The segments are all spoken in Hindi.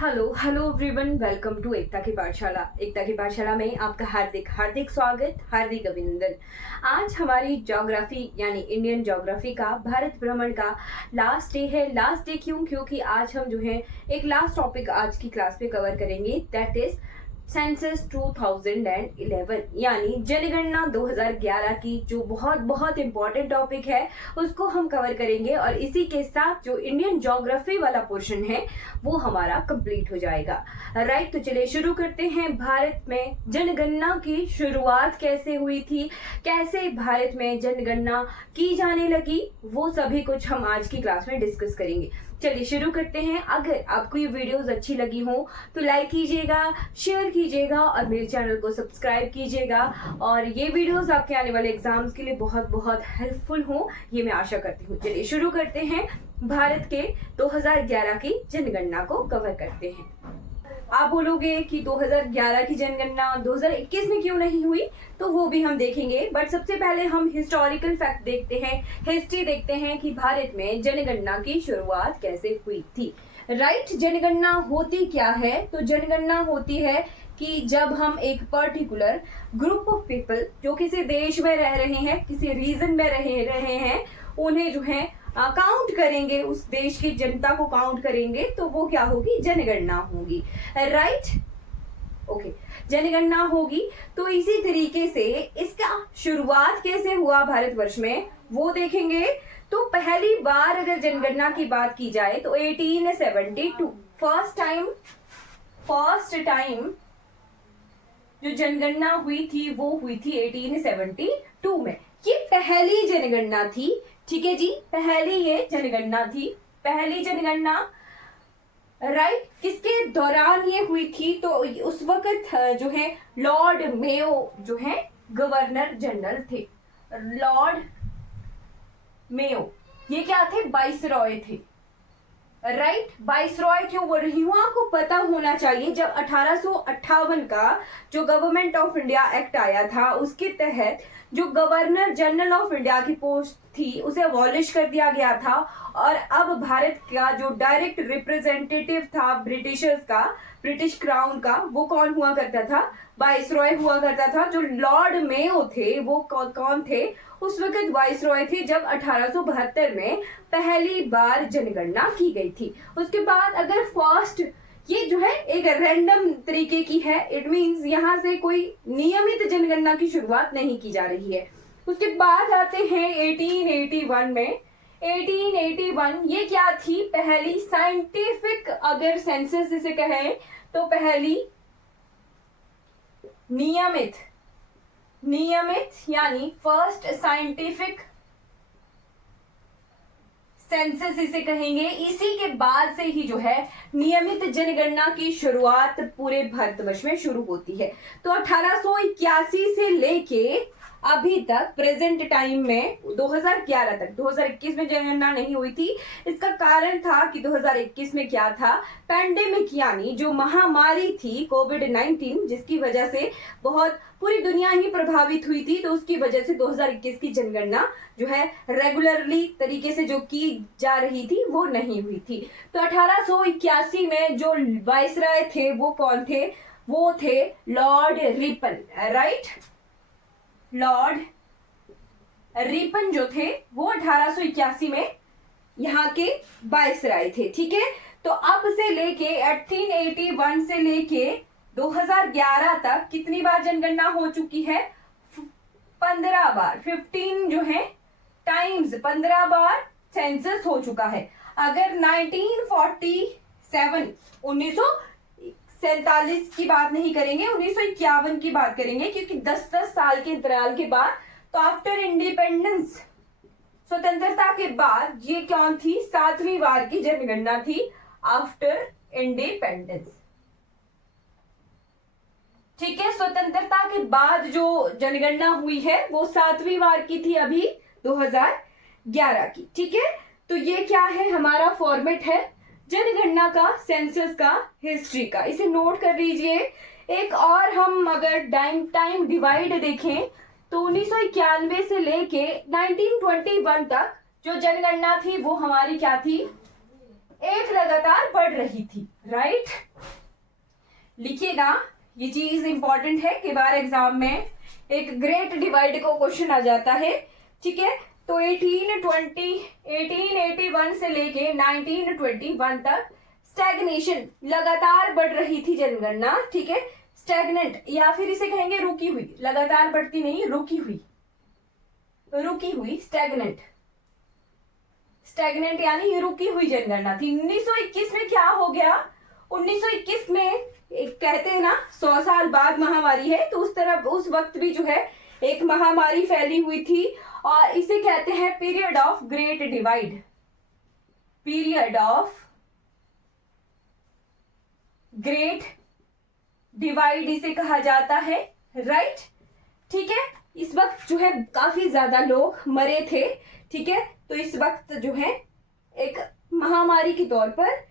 Hello hello everyone, welcome to Ekta की पाठशाला। एकता की पाठशाला में आपका हार्दिक हार्दिक स्वागत, हार्दिक अभिनंदन। आज हमारी ज्योग्राफी यानी इंडियन ज्योग्राफी का भारत भ्रमण का लास्ट डे है। लास्ट डे क्यों? क्योंकि आज हम जो है एक लास्ट टॉपिक आज की क्लास में कवर करेंगे, दैट इज सेंसस 2011 यानी जनगणना 2011 की, जो बहुत बहुत इंपॉर्टेंट टॉपिक है उसको हम कवर करेंगे। और इसी के साथ जो इंडियन ज्योग्राफी वाला पोर्शन है वो हमारा कंप्लीट हो जाएगा। राइट, तो चलिए शुरू करते हैं। भारत में जनगणना की शुरुआत कैसे हुई थी, कैसे भारत में जनगणना की जाने लगी, वो सभी कुछ हम आज की क्लास में डिस्कस करेंगे। चलिए शुरू करते हैं। अगर आपको ये वीडियोस अच्छी लगी हो तो लाइक कीजिएगा, शेयर कीजिएगा और मेरे चैनल को सब्सक्राइब कीजिएगा। और ये वीडियोस आपके आने वाले एग्जाम्स के लिए बहुत बहुत हेल्पफुल हो, ये मैं आशा करती हूँ। चलिए शुरू करते हैं। भारत के 2011 की जनगणना को कवर करते हैं। आप बोलोगे कि 2011 की जनगणना 2021 में क्यों नहीं हुई, तो वो भी हम देखेंगे। बट सबसे पहले हम हिस्टोरिकल फैक्ट देखते हैं, हिस्ट्री देखते हैं कि भारत में जनगणना की शुरुआत कैसे हुई थी। राइट, जनगणना होती क्या है? तो जनगणना होती है कि जब हम एक पर्टिकुलर ग्रुप ऑफ पीपल जो किसी देश में रह रहे हैं, किसी रीजन में रहे हैं, उन्हें जो है काउंट करेंगे, उस देश की जनता को काउंट करेंगे, तो वो क्या होगी? जनगणना होगी। राइट, ओके, जनगणना होगी। तो इसी तरीके से इसका शुरुआत कैसे हुआ भारतवर्ष में वो देखेंगे। तो पहली बार अगर जनगणना की बात की जाए तो 1872 फर्स्ट टाइम जो जनगणना हुई थी वो हुई थी 1872 में। ये पहली जनगणना थी, ठीक है जी, पहली ये जनगणना थी, पहली जनगणना। राइट, किसके दौरान ये हुई थी? तो उस वक्त जो है लॉर्ड मेयो जो है गवर्नर जनरल थे। लॉर्ड मेयो ये क्या थे? वाइसरॉय थे। राइट, वाइसरॉय क्यों बोल रही हूँ? आपको पता होना चाहिए जब 1858 का जो गवर्नमेंट ऑफ इंडिया एक्ट आया था, उसके तहत जो गवर्नर जनरल ऑफ इंडिया की पोस्ट थी उसे अबॉलिश कर दिया गया था। और अब भारत का जो डायरेक्ट रिप्रेजेंटेटिव था ब्रिटिशर्स का, ब्रिटिश क्राउन का, वो कौन हुआ करता था? वाइसरॉय हुआ करता था। जो लॉर्ड मेयो थे वो कौन थे? उस वक्त वाइसरॉय थे जब 1872 में पहली बार जनगणना की गई थी। उसके बाद अगर फर्स्ट, ये जो है एक रैंडम तरीके की है, इट मींस यहाँ से कोई नियमित जनगणना की शुरुआत नहीं की जा रही है। उसके बाद आते हैं 1881 में। 1881 ये क्या थी? पहली साइंटिफिक, अगर सेंसस इसे कहें तो पहली नियमित यानी फर्स्ट साइंटिफिक सेंसस इसे कहेंगे। इसी के बाद से ही जो है नियमित जनगणना की शुरुआत पूरे भारतवर्ष में शुरू होती है। तो 1881 से लेके अभी तक प्रेजेंट टाइम में 2011 तक, 2021 में जनगणना नहीं हुई थी। इसका कारण था कि 2021 में क्या था? पैंडेमिक यानी जो महामारी थी कोविड-19, जिसकी वजह से बहुत पूरी दुनिया ही प्रभावित हुई थी। तो उसकी वजह से 2021 की जनगणना जो है रेगुलरली तरीके से जो की जा रही थी वो नहीं हुई थी। तो 1881 में जो वाइसराय थे वो कौन थे? वो थे Lord Ripon. Right, Lord Ripon जो थे वो 1881 में यहाँ के वाइसराय थे। ठीक है, तो अब से लेके 1881 से लेके 2011 तक कितनी बार जनगणना हो चुकी है? 15 बार, 15 जो है टाइम्स, 15 बार सेंसस हो चुका है। अगर 1947 की बात नहीं करेंगे, 1951 की बात करेंगे, क्योंकि 10-10 साल के अंतराल के बाद, तो आफ्टर इंडिपेंडेंस, स्वतंत्रता के बाद ये कौन थी? 7वीं बार की जनगणना थी आफ्टर इंडिपेंडेंस। ठीक है, स्वतंत्रता के बाद जो जनगणना हुई है वो 7वीं बार की थी, अभी 2011 की। ठीक है, तो ये क्या है? हमारा फॉर्मेट है जनगणना का, सेंसस का, हिस्ट्री का। इसे नोट कर लीजिए। एक और हम अगर टाइम डिवाइड देखें तो 1991 से लेके 1921 तक जो जनगणना थी वो हमारी क्या थी? एक लगातार बढ़ रही थी, राइट। लिखिएगा, ये चीज इंपॉर्टेंट है कि बार एग्जाम में एक ग्रेट डिवाइड को क्वेश्चन आ जाता है, ठीक है। तो 1881 से लेके 1921 तक स्टैग्नेशन, लगातार बढ़ रही थी जनगणना, ठीक है। स्टैग्नेंट या फिर इसे कहेंगे रुकी हुई, लगातार बढ़ती नहीं, रुकी हुई, रुकी हुई, स्टैग्नेंट। स्टैग्नेंट यानी रुकी हुई जनगणना थी। 1921 में क्या हो गया, 1921 में एक कहते हैं ना 100 साल बाद महामारी है, तो उस तरह उस वक्त भी जो है एक महामारी फैली हुई थी और इसे कहते हैं period of great divide, period of great divide इसे कहा जाता है, राइट, ठीक है। इस वक्त जो है काफी ज्यादा लोग मरे थे, ठीक है। तो इस वक्त जो है एक महामारी के तौर पर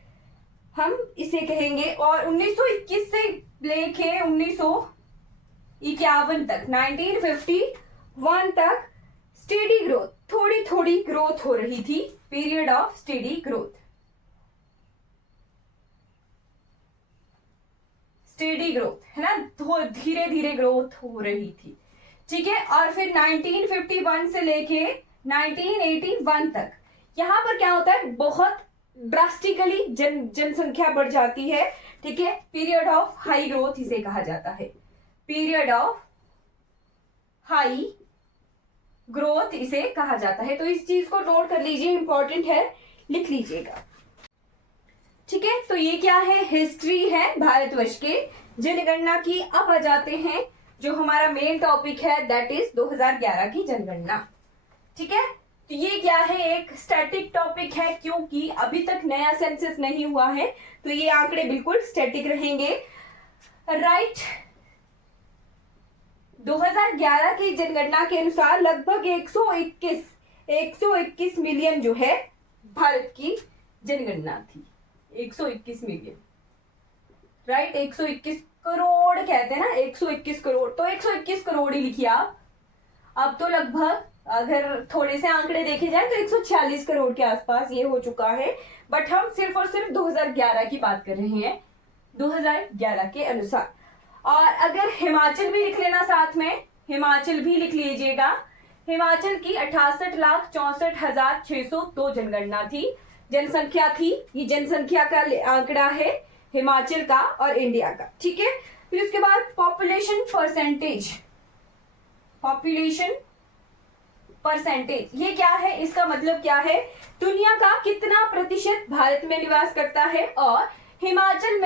हम इसे कहेंगे। और 1921 से लेके 1951 तक, 1951 तक स्टेडी ग्रोथ, थोड़ी थोड़ी ग्रोथ हो रही थी, period of steady growth, steady growth है ना, धीरे धीरे ग्रोथ हो रही थी, ठीक है। और फिर 1951 से लेके 1981 तक यहां पर क्या होता है, बहुत ड्रास्टिकली जनसंख्या बढ़ जाती है, ठीक है। पीरियड ऑफ हाई ग्रोथ इसे कहा जाता है, पीरियड ऑफ हाई ग्रोथ इसे कहा जाता है। तो इस चीज को नोट कर लीजिए, इंपॉर्टेंट है, लिख लीजिएगा, ठीक है। तो ये क्या है, हिस्ट्री है भारतवर्ष के जनगणना की। अब आ जाते हैं जो हमारा मेन टॉपिक है, दैट इज 2011 की जनगणना, ठीक है। तो ये क्या है, एक स्टैटिक टॉपिक है, क्योंकि अभी तक नया सेंसस नहीं हुआ है, तो ये आंकड़े बिल्कुल स्टैटिक रहेंगे, राइट। 2011 की जनगणना के अनुसार लगभग 121 मिलियन जो है भारत की जनगणना थी, 121 मिलियन, राइट। 121 करोड़ कहते हैं ना, 121 करोड़, तो 121 करोड़ ही लिखिए आप। अब तो लगभग अगर थोड़े से आंकड़े देखे जाए तो 146 करोड़ के आसपास ये हो चुका है, बट हम सिर्फ और सिर्फ 2011 की बात कर रहे हैं, 2011 के अनुसार। और अगर हिमाचल भी लिख लेना साथ में, हिमाचल भी लिख लीजिएगा। हिमाचल की 68,64,602 जनगणना थी, जनसंख्या थी। ये जनसंख्या का आंकड़ा है हिमाचल का और इंडिया का, ठीक है। फिर उसके बाद पॉपुलेशन परसेंटेज, पॉपुलेशन परसेंटेज ये क्या है, इसका मतलब क्या है, दुनिया का कितना प्रतिशत भारत में निवास करता है और हिमाचल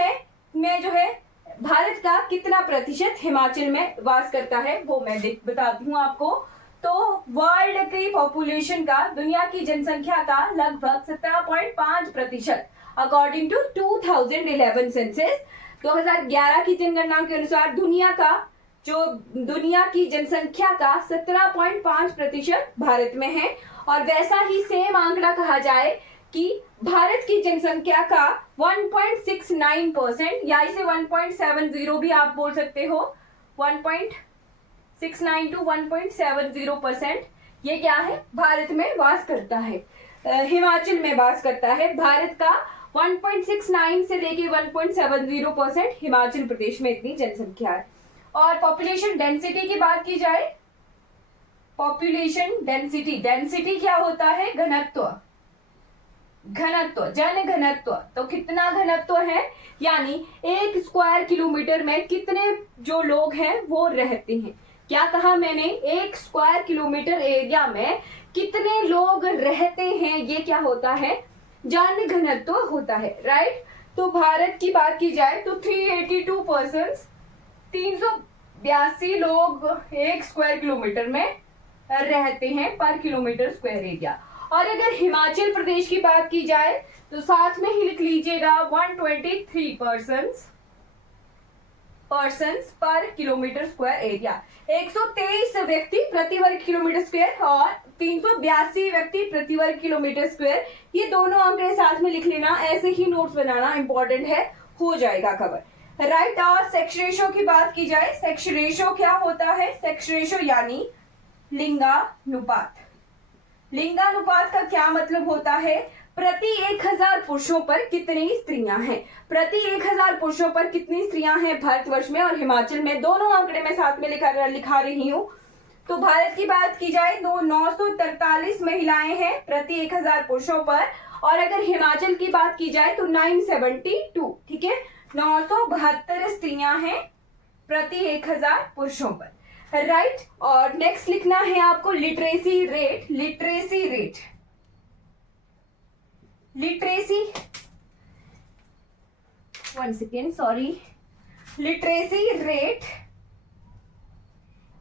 में जो है भारत का कितना प्रतिशत हिमाचल में वास करता है, वो मैं बताती हूँ आपको। तो वर्ल्ड की पॉपुलेशन का, दुनिया की जनसंख्या का लगभग 17.5% अकॉर्डिंग टू 2011 सेंसस। 2011 की जनगणना के अनुसार दुनिया की जनसंख्या का 17.5% भारत में है। और वैसा ही सेम आंकड़ा कहा जाए कि भारत की जनसंख्या का 1.69% या इसे 1.70 भी आप बोल सकते हो, 1.69 to 1.70% ये क्या है, भारत में वास करता है, हिमाचल में वास करता है। भारत का 1.69 से लेके 1.70% हिमाचल प्रदेश में इतनी जनसंख्या है। और पॉपुलेशन डेंसिटी की बात की जाए, पॉपुलेशन डेंसिटी, डेंसिटी क्या होता है, घनत्व, घनत्व, जन घनत्व। तो कितना घनत्व है, यानी 1 स्क्वायर किलोमीटर में कितने जो लोग हैं वो रहते हैं। क्या कहा मैंने, 1 स्क्वायर किलोमीटर एरिया में कितने लोग रहते हैं, ये क्या होता है, जन घनत्व होता है, राइट। तो भारत की बात की जाए तो 382 पर्सन्स, 382 लोग 1 स्क्वायर किलोमीटर में रहते हैं पर किलोमीटर स्क्वायर एरिया। और अगर हिमाचल प्रदेश की बात की जाए तो साथ में ही लिख लीजिएगा 123 पर्सन्स पर किलोमीटर स्क्वायर एरिया। 123 व्यक्ति प्रति वर्ग किलोमीटर स्क्वायर और 382 व्यक्ति प्रति वर्ग किलोमीटर स्क्वायर, ये दोनों आंकड़े साथ में लिख लेना, ऐसे ही नोट्स बनाना इंपॉर्टेंट है, हो जाएगा कवर, राइट। और सेक्स रेशो की बात की जाए, सेक्स रेशो क्या होता है, सेक्स रेशो यानी लिंगानुपात। लिंगानुपात का क्या मतलब होता है, प्रति 1000 पुरुषों पर कितनी स्त्रियां हैं? प्रति 1000 पुरुषों पर कितनी स्त्रियां हैं भारतवर्ष में और हिमाचल में? दोनों आंकड़े मैं साथ में लिखा रही हूं। तो भारत की बात की जाए तो 943 महिलाएं हैं प्रति 1000 पुरुषों पर, और अगर हिमाचल की बात की जाए तो 972, ठीक है, 972 स्त्रियां हैं प्रति 1000 पुरुषों पर, राइट। और नेक्स्ट लिखना है आपको लिटरेसी रेट। लिटरेसी रेट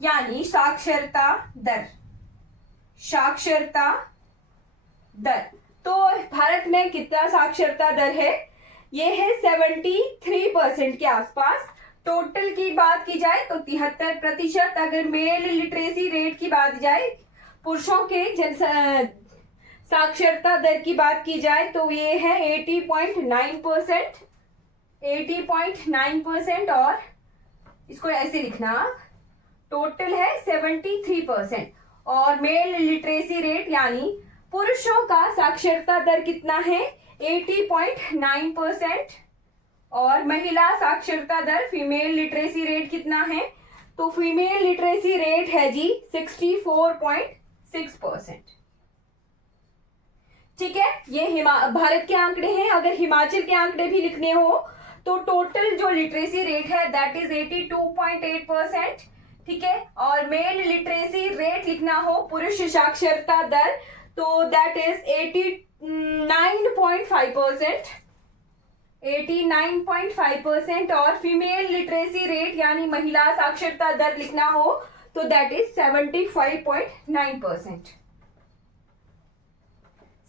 यानी साक्षरता दर। तो भारत में कितना साक्षरता दर है? ये है 73% के आसपास। टोटल की बात की जाए तो 73%। अगर मेल लिटरेसी रेट की बात जाए, पुरुषों के साक्षरता दर की बात की जाए तो ये है 80.9%, और इसको ऐसे लिखना, टोटल है 73%। और मेल लिटरेसी रेट यानी पुरुषों का साक्षरता दर कितना है? 80.9%। और महिला साक्षरता दर, फीमेल लिटरेसी रेट कितना है? तो फीमेल लिटरेसी रेट है जी 64.6%, ठीक है। ये भारत के आंकड़े हैं। अगर हिमाचल के आंकड़े भी लिखने हो तो टोटल जो लिटरेसी रेट है दैट इज 82.8%, ठीक है। और मेल लिटरेसी रेट लिखना हो, पुरुष साक्षरता दर, तो दैट इज 89.5%। और फीमेल लिटरेसी रेट यानी महिला साक्षरता दर लिखना हो तो दैट इज 75.9%।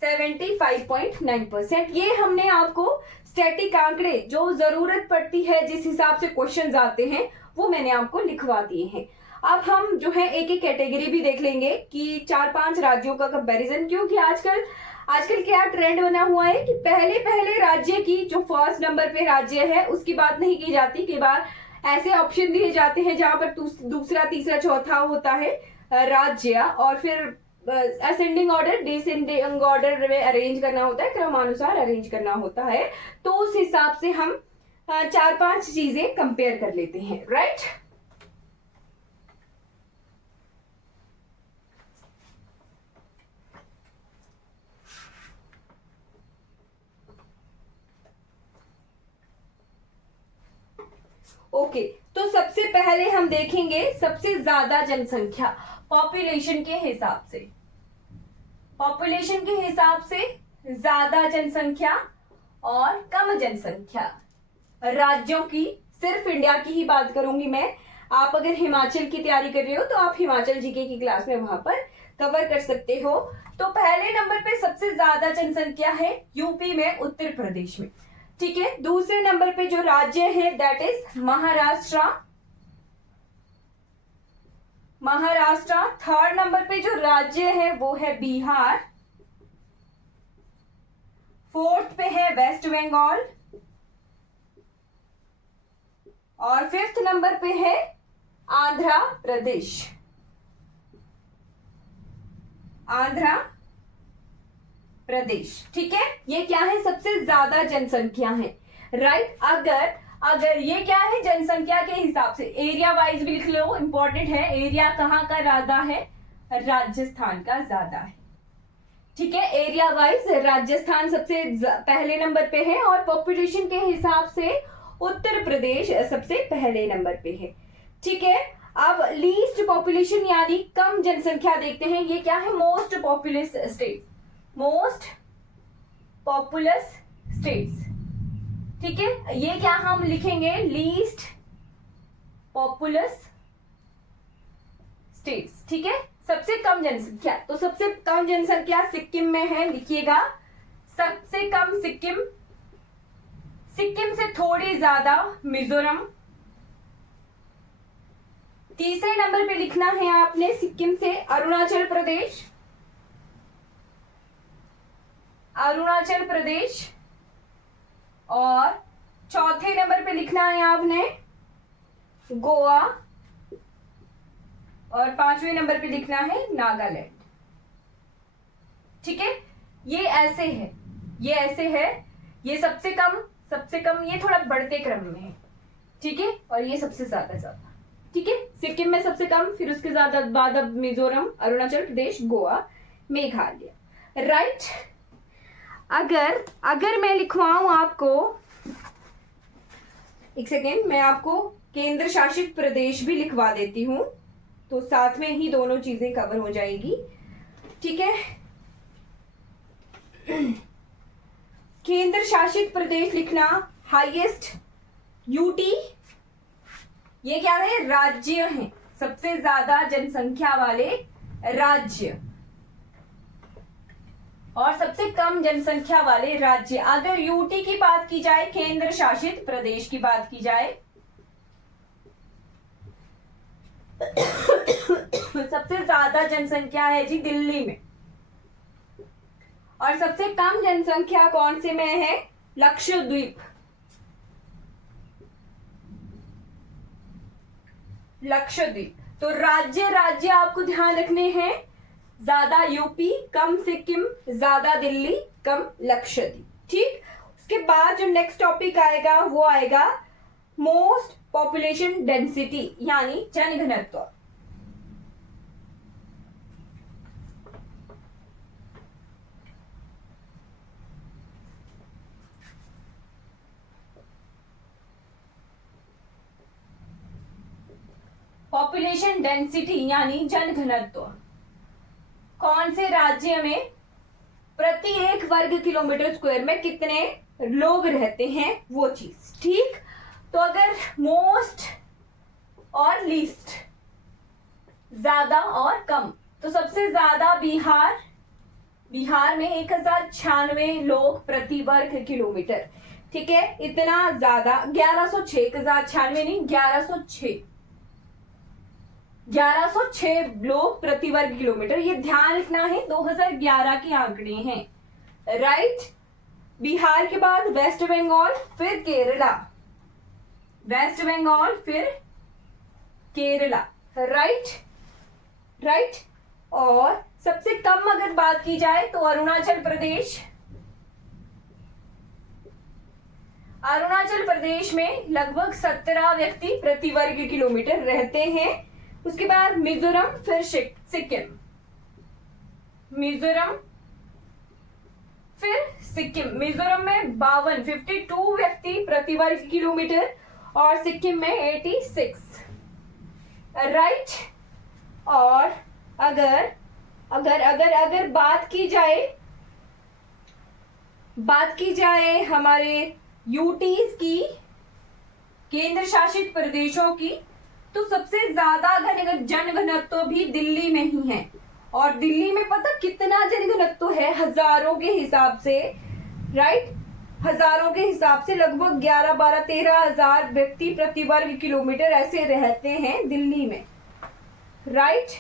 75.9%। ये हमने आपको स्टैटिक आंकड़े जो जरूरत पड़ती है, जिस हिसाब से क्वेश्चंस आते हैं, वो मैंने आपको लिखवा दिए हैं। अब हम जो है एक एक कैटेगरी भी देख लेंगे कि 4-5 राज्यों का कंपैरिजन, क्योंकि आजकल क्या ट्रेंड बना हुआ है कि पहले राज्य की जो फर्स्ट नंबर पे राज्य है उसकी बात नहीं की जाती, कई बार ऐसे ऑप्शन दिए जाते हैं जहां पर दूसरा, तीसरा, चौथा होता है राज्य, और फिर असेंडिंग ऑर्डर, डिसेंडिंग ऑर्डर में अरेंज करना होता है, क्रमानुसार अरेंज करना होता है। तो उस हिसाब से हम 4-5 चीजें कंपेयर कर लेते हैं, राइट। ओके, तो सबसे पहले हम देखेंगे सबसे ज्यादा जनसंख्या, पॉपुलेशन के हिसाब से ज्यादा जनसंख्या और कम जनसंख्या राज्यों की। सिर्फ इंडिया की ही बात करूंगी मैं। आप अगर हिमाचल की तैयारी कर रहे हो तो आप हिमाचल जीके की क्लास में वहां पर कवर कर सकते हो। तो पहले नंबर पे सबसे ज्यादा जनसंख्या है यूपी में, उत्तर प्रदेश में, ठीक है। दूसरे नंबर पे जो राज्य है that is Maharashtra. Third number पे जो राज्य है वो है बिहार। फोर्थ पे है वेस्ट बंगाल, और फिफ्थ नंबर पे है आंध्र प्रदेश, ठीक है। ये क्या है? सबसे ज्यादा जनसंख्या है, राइट। अगर ये क्या है? जनसंख्या के हिसाब से एरिया वाइज भी लिख लो, इंपॉर्टेंट है। एरिया कहाँ का ज्यादा है? राजस्थान का ज्यादा है, ठीक है। एरिया वाइज राजस्थान सबसे पहले नंबर पे है, और पॉपुलेशन के हिसाब से उत्तर प्रदेश सबसे पहले नंबर पे है, ठीक है। अब लीस्ट पॉपुलेशन यानी कम जनसंख्या देखते हैं। ये क्या है? मोस्ट पॉपुलस स्टेट्स, ठीक है। ये क्या हम लिखेंगे? लीस्ट पॉपुलस स्टेट्स, ठीक है। सबसे कम जनसंख्या, तो सबसे कम जनसंख्या सिक्किम में है, लिखिएगा। सबसे कम सिक्किम से थोड़ी ज्यादा मिजोरम। तीसरे नंबर पे लिखना है आपने सिक्किम से अरुणाचल प्रदेश, और चौथे नंबर पे लिखना है आपने गोवा, और पांचवें नंबर पे लिखना है नागालैंड, ठीक है। ये ऐसे है, ये ऐसे है, ये सबसे कम, ये थोड़ा बढ़ते क्रम में है, ठीक है, और ये सबसे ज्यादा, ठीक है। सिक्किम में सबसे कम, फिर उसके बाद अब मिजोरम, अरुणाचल प्रदेश, गोवा, मेघालय, राइट। अगर मैं लिखवाऊं आपको, एक सेकेंड, मैं आपको केंद्र शासित प्रदेश भी लिखवा देती हूं, तो साथ में ही दोनों चीजें कवर हो जाएगी, ठीक है। केंद्र शासित प्रदेश लिखना, हाईएस्ट यूटी, ये क्या है, राज्य है, सबसे ज्यादा जनसंख्या वाले राज्य, और सबसे कम जनसंख्या वाले राज्य। अगर यूटी की बात की जाए, केंद्र शासित प्रदेश की बात की जाए, सबसे ज्यादा जनसंख्या है जी दिल्ली में, और सबसे कम जनसंख्या कौन से में है, लक्षद्वीप। तो राज्य आपको ध्यान रखने हैं, ज्यादा यूपी, कम सिक्किम, ज्यादा दिल्ली, कम लक्षद्वीप, ठीक। उसके बाद जो नेक्स्ट टॉपिक आएगा वो आएगा मोस्ट पॉपुलेशन डेंसिटी, यानी जनघनत्व। पॉपुलेशन डेंसिटी यानी जनघनत्व, कौन से राज्य में प्रति 1 वर्ग किलोमीटर स्क्वायर में कितने लोग रहते हैं, वो चीज, ठीक। तो अगर मोस्ट और लीस्ट, ज्यादा और कम, तो सबसे ज्यादा बिहार में 1096 लोग प्रति वर्ग किलोमीटर, ठीक है, इतना ज्यादा, 1106, 1096 नहीं, 1106 लोग प्रति वर्ग किलोमीटर, ये ध्यान रखना है, 2011 के आंकड़े हैं, राइट। बिहार के बाद वेस्ट बंगाल, फिर केरला, वेस्ट बंगाल फिर केरला, राइट। और सबसे कम अगर बात की जाए तो अरुणाचल प्रदेश में लगभग 17 व्यक्ति प्रति वर्ग किलोमीटर रहते हैं। उसके बाद मिजोरम, फिर सिक्किम, मिजोरम में 52 व्यक्ति प्रति वर्ग किलोमीटर, और सिक्किम में 86, राइट। और अगर बात की जाए हमारे यूटीज की, केंद्र शासित प्रदेशों की, तो सबसे ज्यादा जनघनत्व भी दिल्ली में ही है, और दिल्ली में पता कितना जनघनत्व है, हजारों के हिसाब से, राइट, हजारों के हिसाब से लगभग 11, 12, 13 हजार व्यक्ति प्रति वर्ग किलोमीटर ऐसे रहते हैं दिल्ली में, राइट।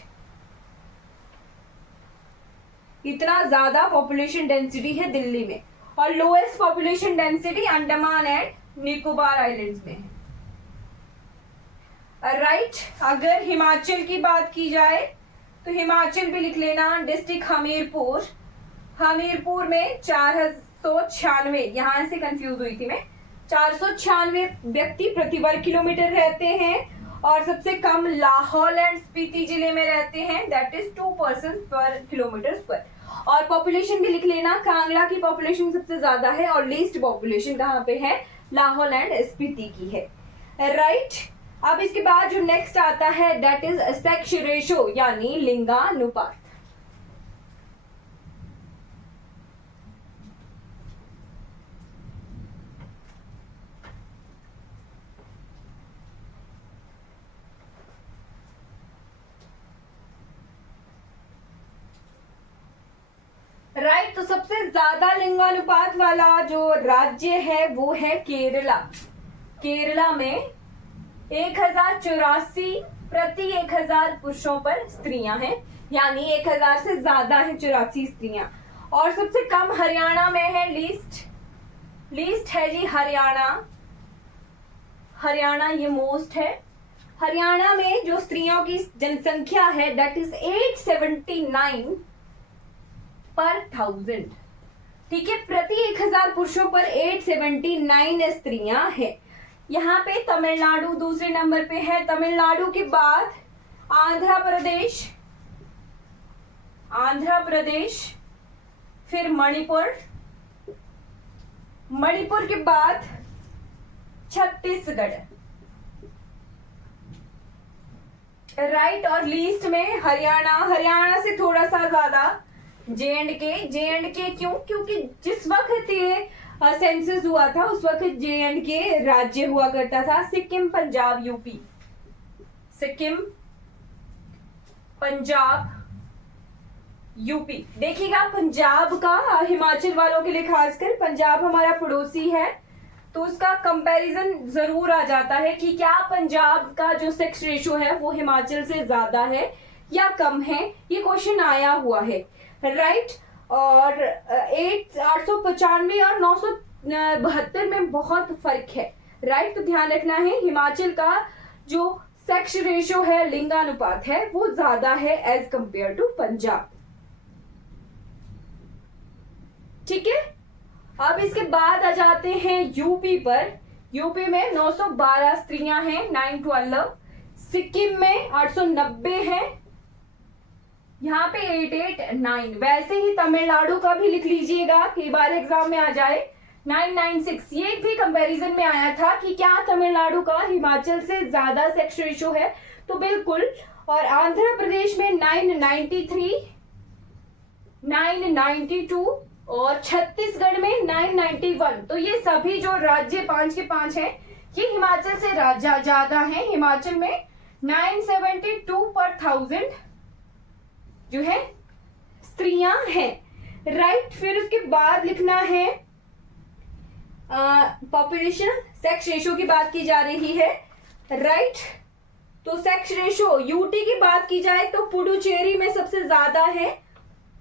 इतना ज्यादा पॉपुलेशन डेंसिटी है दिल्ली में, और lowest population density Andaman and Nicobar islands में है, राइट। अगर हिमाचल की बात की जाए तो हिमाचल भी लिख लेना, डिस्ट्रिक्ट हमीरपुर में 496, यहां से कंफ्यूज हुई थी मैं, 496 व्यक्ति प्रति वर्ग किलोमीटर रहते हैं, और सबसे कम लाहौल एंड स्पीति जिले में रहते हैं, दैट इज 2 पर्सन पर किलोमीटर स्क्वायर। और पॉपुलेशन भी लिख लेना, कांगड़ा की पॉपुलेशन सबसे ज्यादा है, और लीस्ट पॉपुलेशन कहाँ पे है, लाहौल एंड स्पीति की है, राइट। अब इसके बाद जो नेक्स्ट आता है दैट इज सेक्स रेशो, यानी लिंगानुपात। राइट, तो सबसे ज्यादा लिंगानुपात वाला जो राज्य है वो है केरला में 1084 प्रति 1000 पुरुषों पर स्त्रियां हैं, यानी 1000 से ज्यादा है 84 स्त्रियां। और सबसे कम हरियाणा में है, लीस्ट है जी हरियाणा ये मोस्ट है। हरियाणा में जो स्त्रियों की जनसंख्या है दैट इज 879 पर 1000, ठीक है, प्रति 1000 पुरुषों पर 879 स्त्रियां हैं। यहाँ पे तमिलनाडु दूसरे नंबर पे है। तमिलनाडु के बाद आंध्र प्रदेश, फिर मणिपुर के बाद छत्तीसगढ़, राइट। और लीस्ट में हरियाणा से थोड़ा सा ज्यादा जे.एंड.के क्यों? क्योंकि जिस वक्त ये सेंसस हुआ था उस वक्त जे.एंड.के राज्य हुआ करता था। Sikkim, Punjab, UP, Sikkim, Punjab, UP. देखिएगा पंजाब का हिमाचल वालों के लिए खासकर, पंजाब हमारा पड़ोसी है तो उसका कंपैरिजन जरूर आ जाता है कि क्या पंजाब का जो सेक्स रेशो है वो हिमाचल से ज्यादा है या कम है, ये क्वेश्चन आया हुआ है, राइट। और 895 और 972 में बहुत फर्क है, राइट। तो ध्यान रखना है हिमाचल का जो सेक्स रेशो है, लिंगानुपात है, वो ज्यादा है एज कंपेयर टू पंजाब, ठीक है। अब इसके बाद आ जाते हैं यूपी पर। यूपी में 912 स्त्रियां हैं, 912। सिक्किम में 890 है, यहाँ पे 889। वैसे ही तमिलनाडु का भी लिख लीजिएगा, कई बार एग्जाम में आ जाए, 996। ये भी कंपैरिजन में आया था कि क्या तमिलनाडु का हिमाचल से ज्यादा सेक्स रेशो है, तो बिल्कुल। और आंध्र प्रदेश में 993, 992 और छत्तीसगढ़ में 991। तो ये सभी जो राज्य 5 के 5 हैं ये हिमाचल से ज्यादा हैं। हिमाचल में 972 पर 1000 जो है स्त्रियां हैं, राइट। फिर उसके बाद लिखना है पॉपुलेशन, सेक्स रेशो की बात की जा रही है, राइट। तो सेक्स रेशो यूटी की बात की जाए तो पुडुचेरी में सबसे ज्यादा है,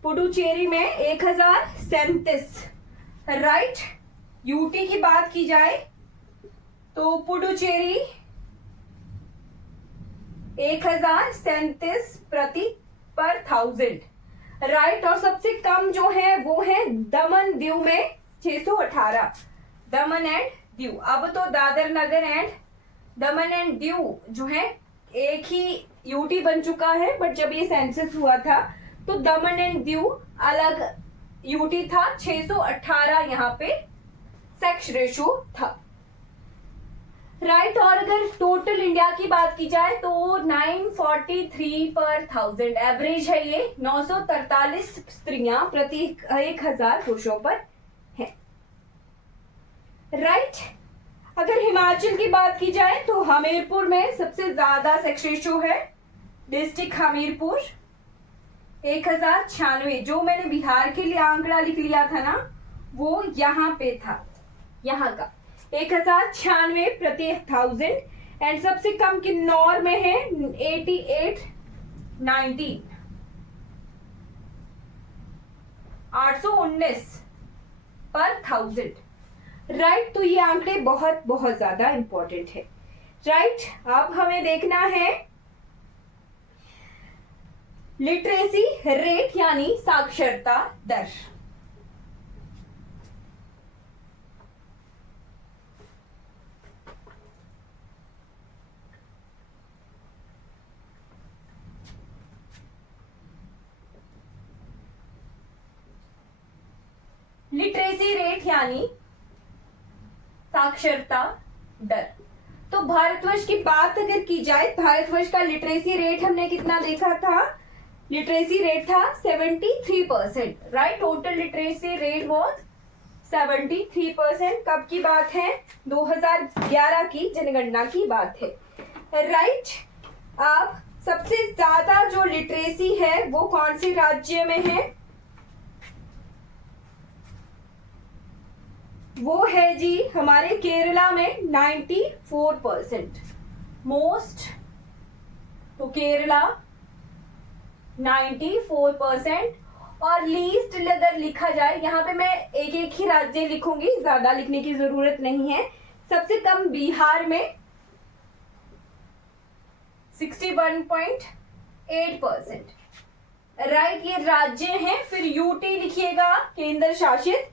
पुडुचेरी में 1037, राइट। यूटी की बात की जाए तो पुडुचेरी 1037 प्रति पर 1000, राइट। और सबसे कम जो है वो है दमन दीव में 618, दमन एंड दीव। अब तो दादर नगर एंड दमन एंड दीव जो है एक ही यूटी बन चुका है, बट जब ये सेंसस हुआ था तो दमन एंड दीव अलग यूटी था। 618 यहाँ पे सेक्स रेशो था, राइट। और अगर टोटल इंडिया की बात की जाए तो 943 पर 1000 एवरेज है ये। 943 स्त्रियां प्रति 1000 पुरुषों पर है, राइट। अगर हिमाचल की बात की जाए तो हमीरपुर में सबसे ज्यादा सेक्स रेशो है, डिस्ट्रिक्ट हमीरपुर 1096। जो मैंने बिहार के लिए आंकड़ा लिख लिया था ना वो यहाँ पे था, यहाँ का 1096 प्रति 1000। एंड सबसे कम किन्नौर में है 8819, 819 पर 1000, राइट। तो ये आंकड़े बहुत बहुत ज्यादा इंपॉर्टेंट है, राइट। अब हमें देखना है लिटरेसी रेट यानी साक्षरता दर। लिटरेसी रेट यानी साक्षरता दर। तो भारतवर्ष की बात अगर की जाए, भारतवर्ष का लिटरेसी रेट हमने कितना देखा था? लिटरेसी रेट था 73%, right. Total literacy rate was 73%। कब की बात है? 2011 की जनगणना की बात है, राइट। अब सबसे ज्यादा जो लिटरेसी है वो कौन से राज्य में है? वो है जी हमारे केरला में 94%। मोस्ट तो केरला 94%। और लीस्ट अगर लिखा जाए, यहाँ पे मैं एक एक ही राज्य लिखूंगी, ज्यादा लिखने की जरूरत नहीं है। सबसे कम बिहार में 61.8%, राइट। ये राज्य हैं। फिर यूटी लिखिएगा, केंद्र शासित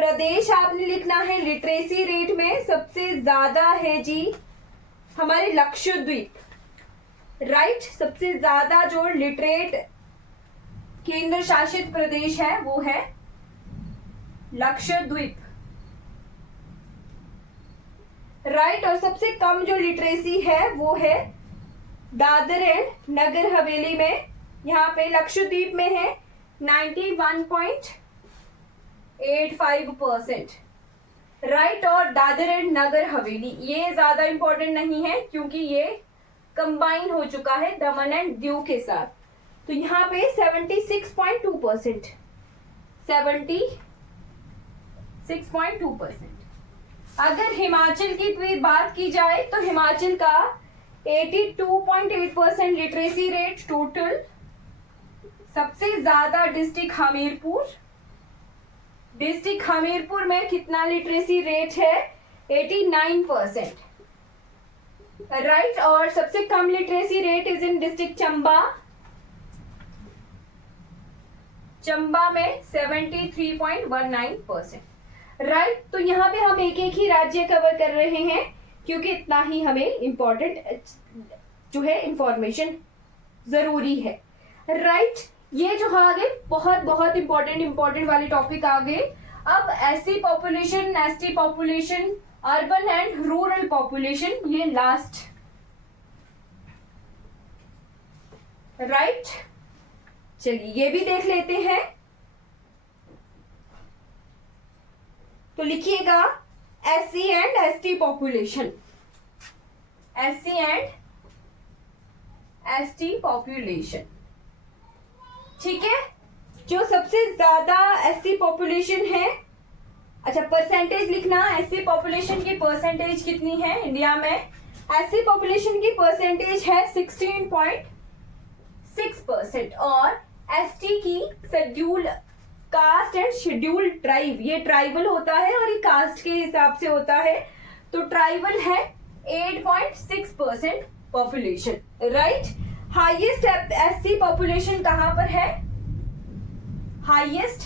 प्रदेश आपने लिखना है लिटरेसी रेट में सबसे ज्यादा है जी हमारे लक्षद्वीप, राइट। सबसे ज्यादा जो लिटरेट केंद्र शासित प्रदेश है वो है लक्षद्वीप, राइट। और सबसे कम जो लिटरेसी है वो है दादर एंड नगर हवेली में, यहाँ पे लक्षद्वीप में है 91.85%, राइट। और दादर एंड नगर हवेली ये ज्यादा इंपॉर्टेंट नहीं है क्योंकि ये कंबाइन हो चुका है दमन एंड दीव के साथ, तो यहाँ पे 76.2%, 76.2%। अगर हिमाचल की भी बात की जाए तो हिमाचल का 82.8% लिटरेसी रेट टोटल। सबसे ज्यादा डिस्ट्रिक्ट हमीरपुर, डिस्ट्रिक्ट हमीरपुर में कितना लिटरेसी रेट है 89%, राइट। और सबसे कम literacy rate is in district Chamba, Chamba में 73.19%, राइट। तो यहाँ पे हम एक एक ही राज्य कवर कर रहे हैं क्योंकि इतना ही हमें इंपॉर्टेंट जो है इंफॉर्मेशन जरूरी है, राइट। ये जो आगे बहुत बहुत इंपॉर्टेंट वाले टॉपिक आ गए। अब SC population, ST population, urban and rural population, ये लास्ट, राइट। चलिए ये भी देख लेते हैं। तो लिखिएगा SC and ST population, SC and ST population, ठीक है। जो सबसे ज्यादा एससी पॉपुलेशन है, अच्छा परसेंटेज लिखना, एससी पॉपुलेशन की परसेंटेज कितनी है इंडिया में। एससी पॉपुलेशन की परसेंटेज है 16.6% और एसटी की schedule caste and schedule tribe, ये ट्राइबल होता है और ये कास्ट के हिसाब से होता है, तो ट्राइबल है 8.6% population, right. Highest SC population कहां पर है, हाईएस्ट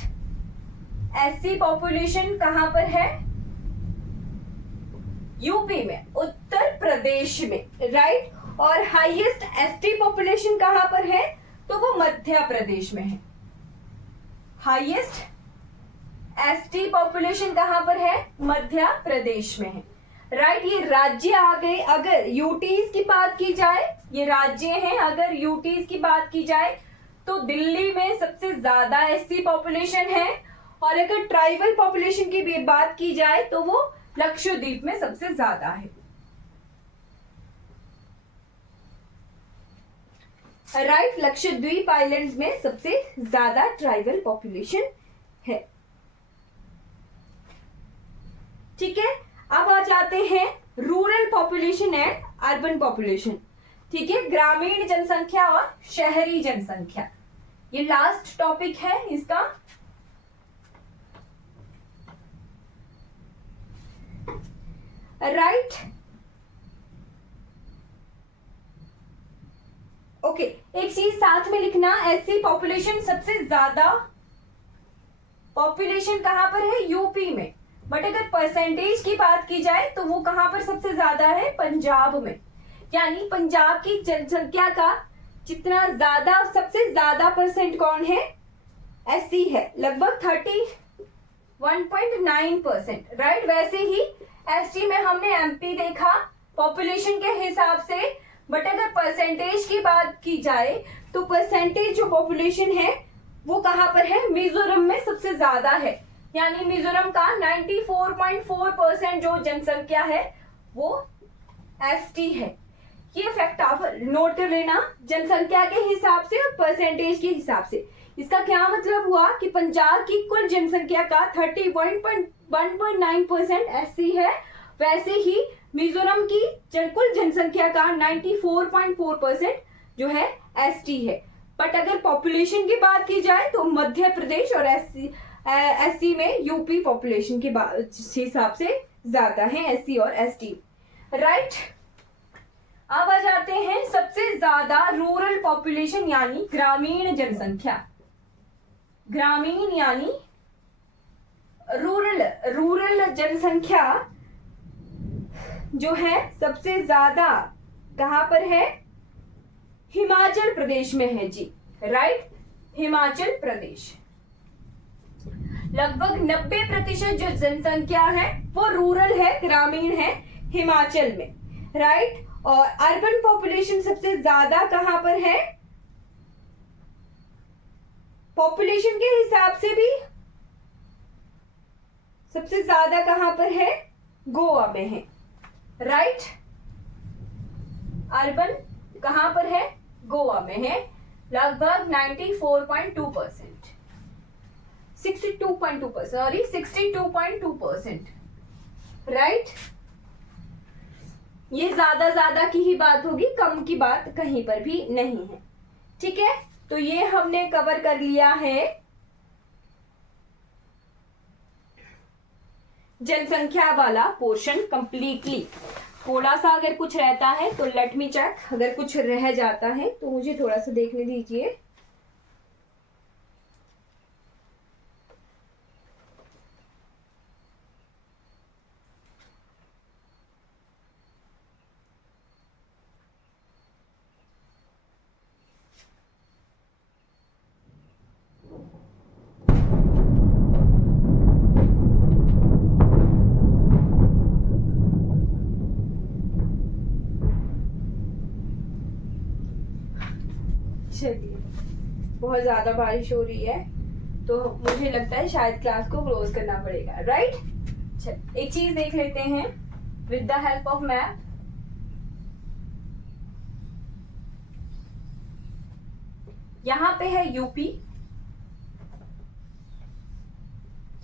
एससी पॉपुलेशन कहां पर है, यूपी में, उत्तर प्रदेश में, राइट। और हाईएस्ट एसटी पॉपुलेशन कहां पर है, तो वो मध्य प्रदेश में है। हाईएस्ट एसटी पॉपुलेशन कहां पर है, मध्य प्रदेश में है, राइट। ये राज्य आ गए। अगर यूटीज की बात की जाए, ये राज्य हैं, अगर यूटीज की बात की जाए तो दिल्ली में सबसे ज्यादा एससी पॉपुलेशन है, और अगर ट्राइबल पॉपुलेशन की भी बात की जाए तो वो लक्षद्वीप में सबसे ज्यादा है, राइट। लक्षद्वीप आइलैंड्स में सबसे ज्यादा ट्राइबल पॉपुलेशन है, ठीक है। अब आ जाते हैं rural population and urban population, ठीक है। ग्रामीण जनसंख्या और शहरी जनसंख्या, ये लास्ट टॉपिक है इसका, राइट। ओके, एक चीज साथ में लिखना, एससी पॉपुलेशन सबसे ज्यादा पॉपुलेशन कहां पर है, यूपी में, बट अगर परसेंटेज की बात की जाए तो वो कहां पर सबसे ज्यादा है, पंजाब में। यानी पंजाब की जनसंख्या का जितना ज्यादा, सबसे ज्यादा परसेंट कौन है, एससी है, लगभग 31.9%, राइट। वैसे ही एसटी में हमने एमपी देखा पॉपुलेशन के हिसाब से, बट अगर परसेंटेज की बात की जाए तो परसेंटेज जो पॉपुलेशन है वो कहां पर है, मिजोरम में सबसे ज्यादा है। यानी मिजोरम का 94.4% जो जनसंख्या है वो एसटी है। ये फैक्ट आप नोट कर लेना, जनसंख्या के हिसाब से और परसेंटेज के हिसाब से। इसका क्या मतलब हुआ कि पंजाब की कुल जनसंख्या का 31.1% एससी है, वैसे ही मिजोरम की कुल जनसंख्या का 94.4% जो है एसटी है। बट अगर पॉपुलेशन की बात की जाए तो मध्य प्रदेश और एससी में यूपी पॉपुलेशन के हिसाब से ज्यादा है एससी और एसटी, राइट। अब आ जाते हैं सबसे ज्यादा रूरल पॉपुलेशन यानी ग्रामीण जनसंख्या, ग्रामीण यानी रूरल रूरल जनसंख्या जो है सबसे ज्यादा कहां पर है? हिमाचल प्रदेश में है जी, राइट, हिमाचल प्रदेश। लगभग 90% जो जनसंख्या है वो रूरल है, ग्रामीण है, हिमाचल में, राइट। और अर्बन पॉपुलेशन सबसे ज्यादा कहां पर है? पॉपुलेशन के हिसाब से भी सबसे ज्यादा कहां पर है? गोवा में है, राइट। अर्बन कहां पर है? गोवा में है, लगभग 94.2%, 62.2%, सॉरी 62.2%, राइट। ये ज्यादा की ही बात होगी, कम की बात कहीं पर भी नहीं है, ठीक है। तो ये हमने कवर कर लिया है जनसंख्या वाला पोर्शन कंप्लीटली। थोड़ा सा अगर कुछ रहता है तो लेट मी चेक, अगर कुछ रह जाता है तो मुझे थोड़ा सा देखने दीजिए। चलिए, बहुत ज्यादा बारिश हो रही है तो मुझे लगता है शायद क्लास को क्लोज करना पड़ेगा, राइट। चल एक चीज देख लेते हैं with the help of map. यहां पे है यूपी,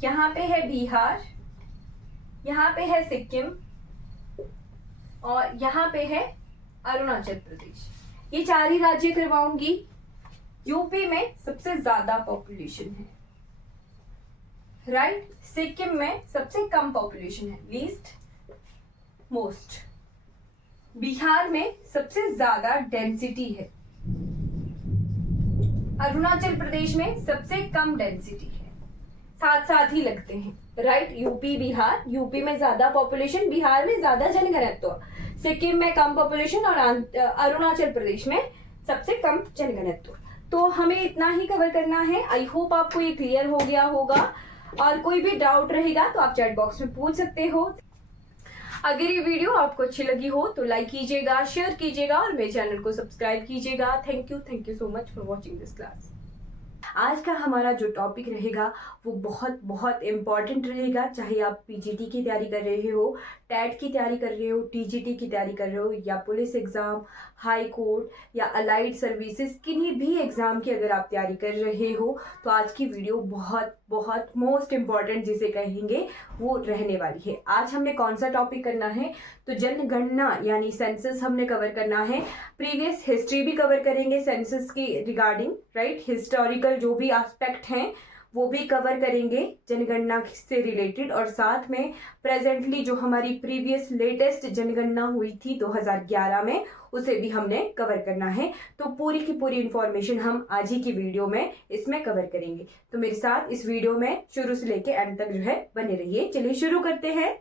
यहां पे है बिहार, यहां पे है सिक्किम और यहां पे है अरुणाचल प्रदेश। ये चार ही राज्य करवाऊंगी। यूपी में सबसे ज्यादा पॉपुलेशन है, राइट। सिक्किम में सबसे कम पॉपुलेशन है, लीस्ट मोस्ट। बिहार में सबसे ज्यादा डेंसिटी है। अरुणाचल प्रदेश में सबसे कम डेंसिटी है, साथ साथ ही लगते हैं, राइट। यूपी बिहार, यूपी में ज्यादा पॉपुलेशन, बिहार में ज्यादा जनघनत्व, सिक्किम में कम पॉपुलेशन और अरुणाचल प्रदेश में सबसे कम जनघनत्व। तो हमें इतना ही कवर करना है। आई होप आपको ये क्लियर हो गया होगा, और कोई भी डाउट रहेगा तो आप चैट बॉक्स में पूछ सकते हो। अगर ये वीडियो आपको अच्छी लगी हो तो लाइक कीजिएगा, शेयर कीजिएगा और मेरे चैनल को सब्सक्राइब कीजिएगा। Thank you so much for watching this class. आज का हमारा जो टॉपिक रहेगा वो बहुत बहुत इम्पॉर्टेंट रहेगा। चाहे आप पीजीटी की तैयारी कर रहे हो, टेट की तैयारी कर रहे हो, टीजीटी की तैयारी कर रहे हो, या पुलिस एग्जाम, हाई कोर्ट या अलाइड सर्विसेज, किन्हीं भी एग्जाम की अगर आप तैयारी कर रहे हो तो आज की वीडियो बहुत बहुत मोस्ट इम्पॉर्टेंट जिसे कहेंगे वो रहने वाली है। आज हमने कौन सा टॉपिक करना है? तो जनगणना यानी सेंसस हमने कवर करना है। प्रीवियस हिस्ट्री भी कवर करेंगे सेंसस की रिगार्डिंग, राइट। हिस्टोरिकल जो भी एस्पेक्ट हैं वो भी कवर करेंगे जनगणना से रिलेटेड, और साथ में प्रेजेंटली जो हमारी प्रीवियस लेटेस्ट जनगणना हुई थी 2011 में उसे भी हमने कवर करना है। तो पूरी की पूरी इंफॉर्मेशन हम आज ही की वीडियो में इसमें कवर करेंगे। तो मेरे साथ इस वीडियो में शुरू से लेके एंड तक जो है बने रहिए। चलिए शुरू करते हैं।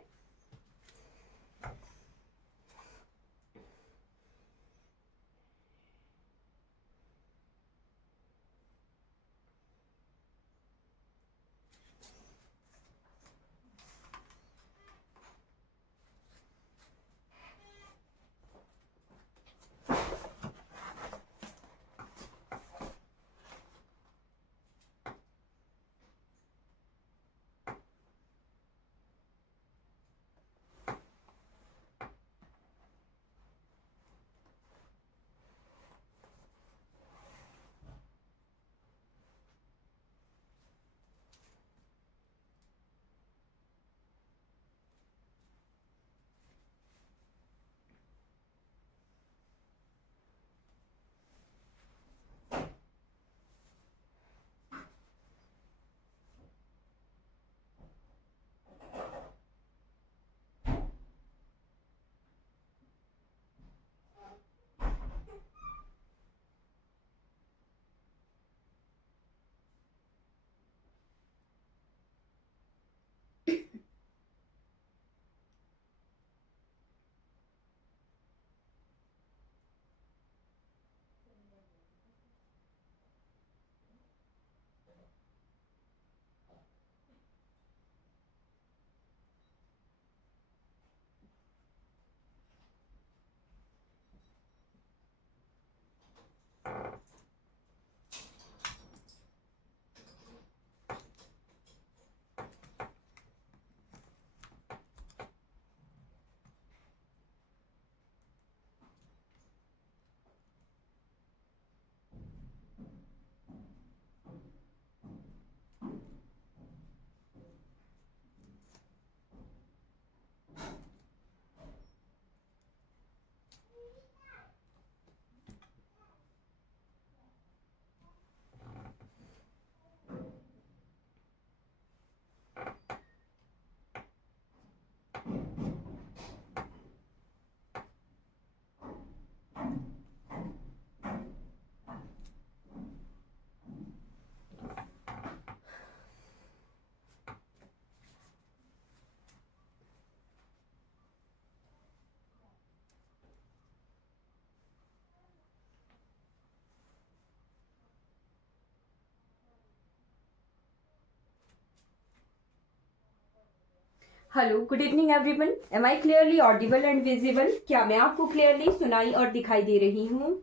Hello, good evening everyone. Am I clearly audible and visible? क्या मैं आपको क्लियरली सुनाई और दिखाई दे रही हूँ?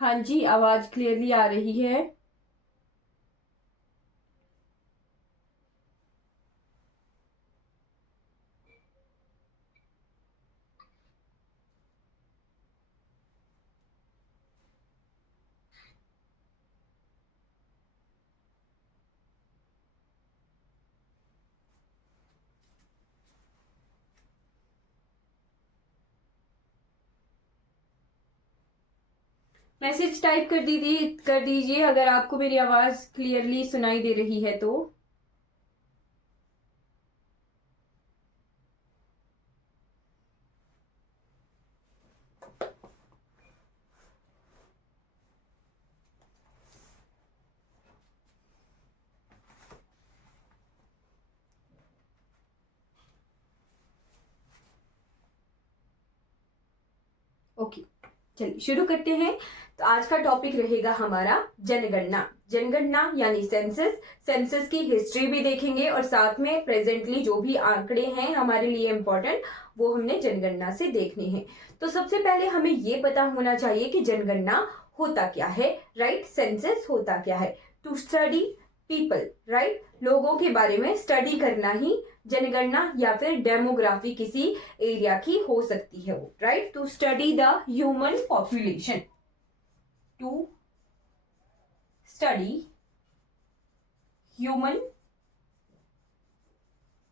हाँ जी, आवाज क्लियरली आ रही है। मैसेज टाइप कर दीजिए अगर आपको मेरी आवाज क्लियरली सुनाई दे रही है तो। ओके, चलिए शुरू करते हैं। तो आज का टॉपिक रहेगा हमारा जनगणना। जनगणना यानी सेंसस। सेंसस की हिस्ट्री भी देखेंगे और साथ में प्रेजेंटली जो भी आंकड़े हैं हमारे लिए इम्पोर्टेंट, वो हमने जनगणना से देखने हैं। तो सबसे पहले हमें ये पता होना चाहिए कि जनगणना होता क्या है, राइट? सेंसस होता क्या है? To study people, right? लोगों के बारे में स्टडी करना ही जनगणना या फिर डेमोग्राफी किसी एरिया की हो सकती है वो, right? To study the human population, to study human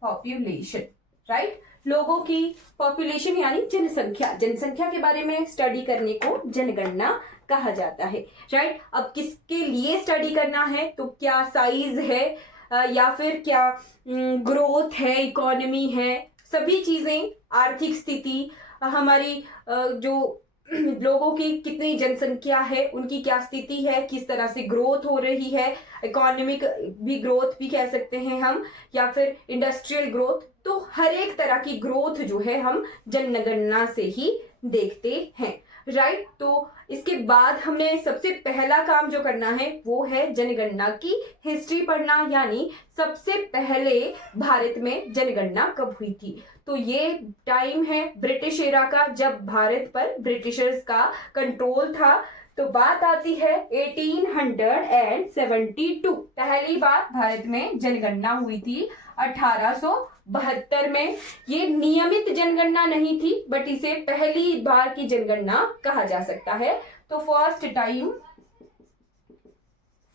population, right? लोगों की पॉपुलेशन यानी जनसंख्या, जनसंख्या के बारे में स्टडी करने को जनगणना कहा जाता है, राइट? अब किसके लिए स्टडी करना है? तो क्या साइज है या फिर क्या ग्रोथ है, इकोनॉमी है, सभी चीजें, आर्थिक स्थिति, हमारी जो लोगों की कितनी जनसंख्या है, उनकी क्या स्थिति है, किस तरह से ग्रोथ हो रही है, इकोनॉमिक भी ग्रोथ भी कह सकते हैं हम, या फिर इंडस्ट्रियल ग्रोथ। तो हर एक तरह की ग्रोथ जो है हम जनगणना से ही देखते हैं, राइट? तो इसके बाद हमने सबसे पहला काम जो करना है वो है जनगणना की हिस्ट्री पढ़ना, यानी सबसे पहले भारत में जनगणना कब हुई थी। तो ये टाइम है ब्रिटिश एरा का, जब भारत पर ब्रिटिशर्स का कंट्रोल था। तो बात आती है 1872। पहली बार भारत में जनगणना हुई थी 1872 में। ये नियमित जनगणना नहीं थी, बट इसे पहली बार की जनगणना कहा जा सकता है। तो फर्स्ट टाइम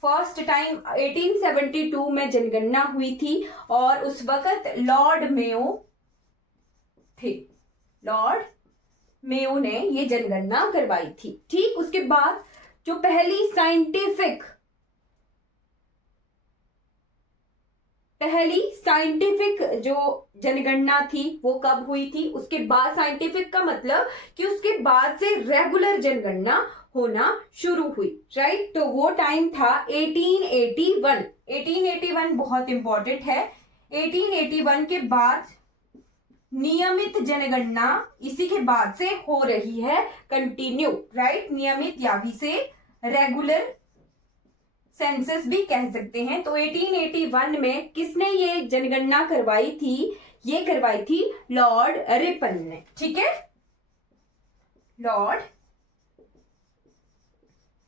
1872 में जनगणना हुई थी और उस वक्त लॉर्ड मेयो थे। लॉर्ड मेयो ने ये जनगणना करवाई थी। ठीक, उसके बाद जो पहली साइंटिफिक जो जनगणना थी वो कब हुई थी? उसके बाद, साइंटिफिक का मतलब कि उसके बाद से रेगुलर जनगणना होना शुरू हुई, राइट? तो वो टाइम था 1881। 1881 बहुत इंपॉर्टेंट है। 1881 के बाद नियमित जनगणना इसी के बाद से हो रही है कंटिन्यू, राइट? नियमित या भी से रेगुलर सेंसस भी कह सकते हैं। तो 1881 में किसने ये जनगणना करवाई थी? ये करवाई थी लॉर्ड रिपन ने, ठीक है? लॉर्ड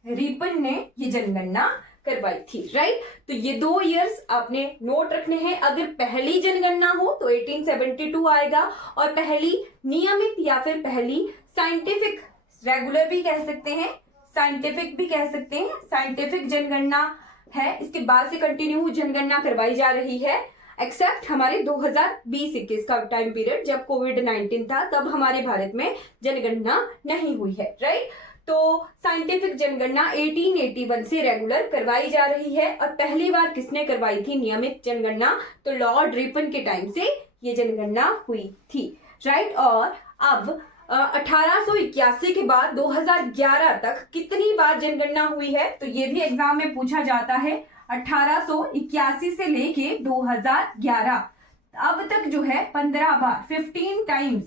रिपन ने ये जनगणना करवाई थी, राइट? तो ये 2 इयर्स आपने नोट रखने हैं। अगर पहली जनगणना हो तो 1872 आएगा, और पहली नियमित या फिर पहली साइंटिफिक, रेगुलर भी कह सकते हैं, साइंटिफिक भी कह सकते हैं, साइंटिफिक जनगणना है। इसके बाद से कंटिन्यू जनगणना करवाई जा रही है, एक्सेप्ट हमारे 2020-21 का टाइम पीरियड, जब कोविड-19 था, तब हमारे भारत में जनगणना नहीं हुई है, राइट? तो साइंटिफिक जनगणना 1881 से रेगुलर करवाई जा रही है। और पहली बार किसने करवाई थी नियमित जनगणना? तो लॉर्ड रिपन के टाइम से ये जनगणना हुई थी, राइट? और अब 1881 के बाद 2011 तक कितनी बार जनगणना हुई है, तो ये भी एग्जाम में पूछा जाता है। 1881 से लेके 2011 अब तक जो है 15 बार, 15 टाइम्स,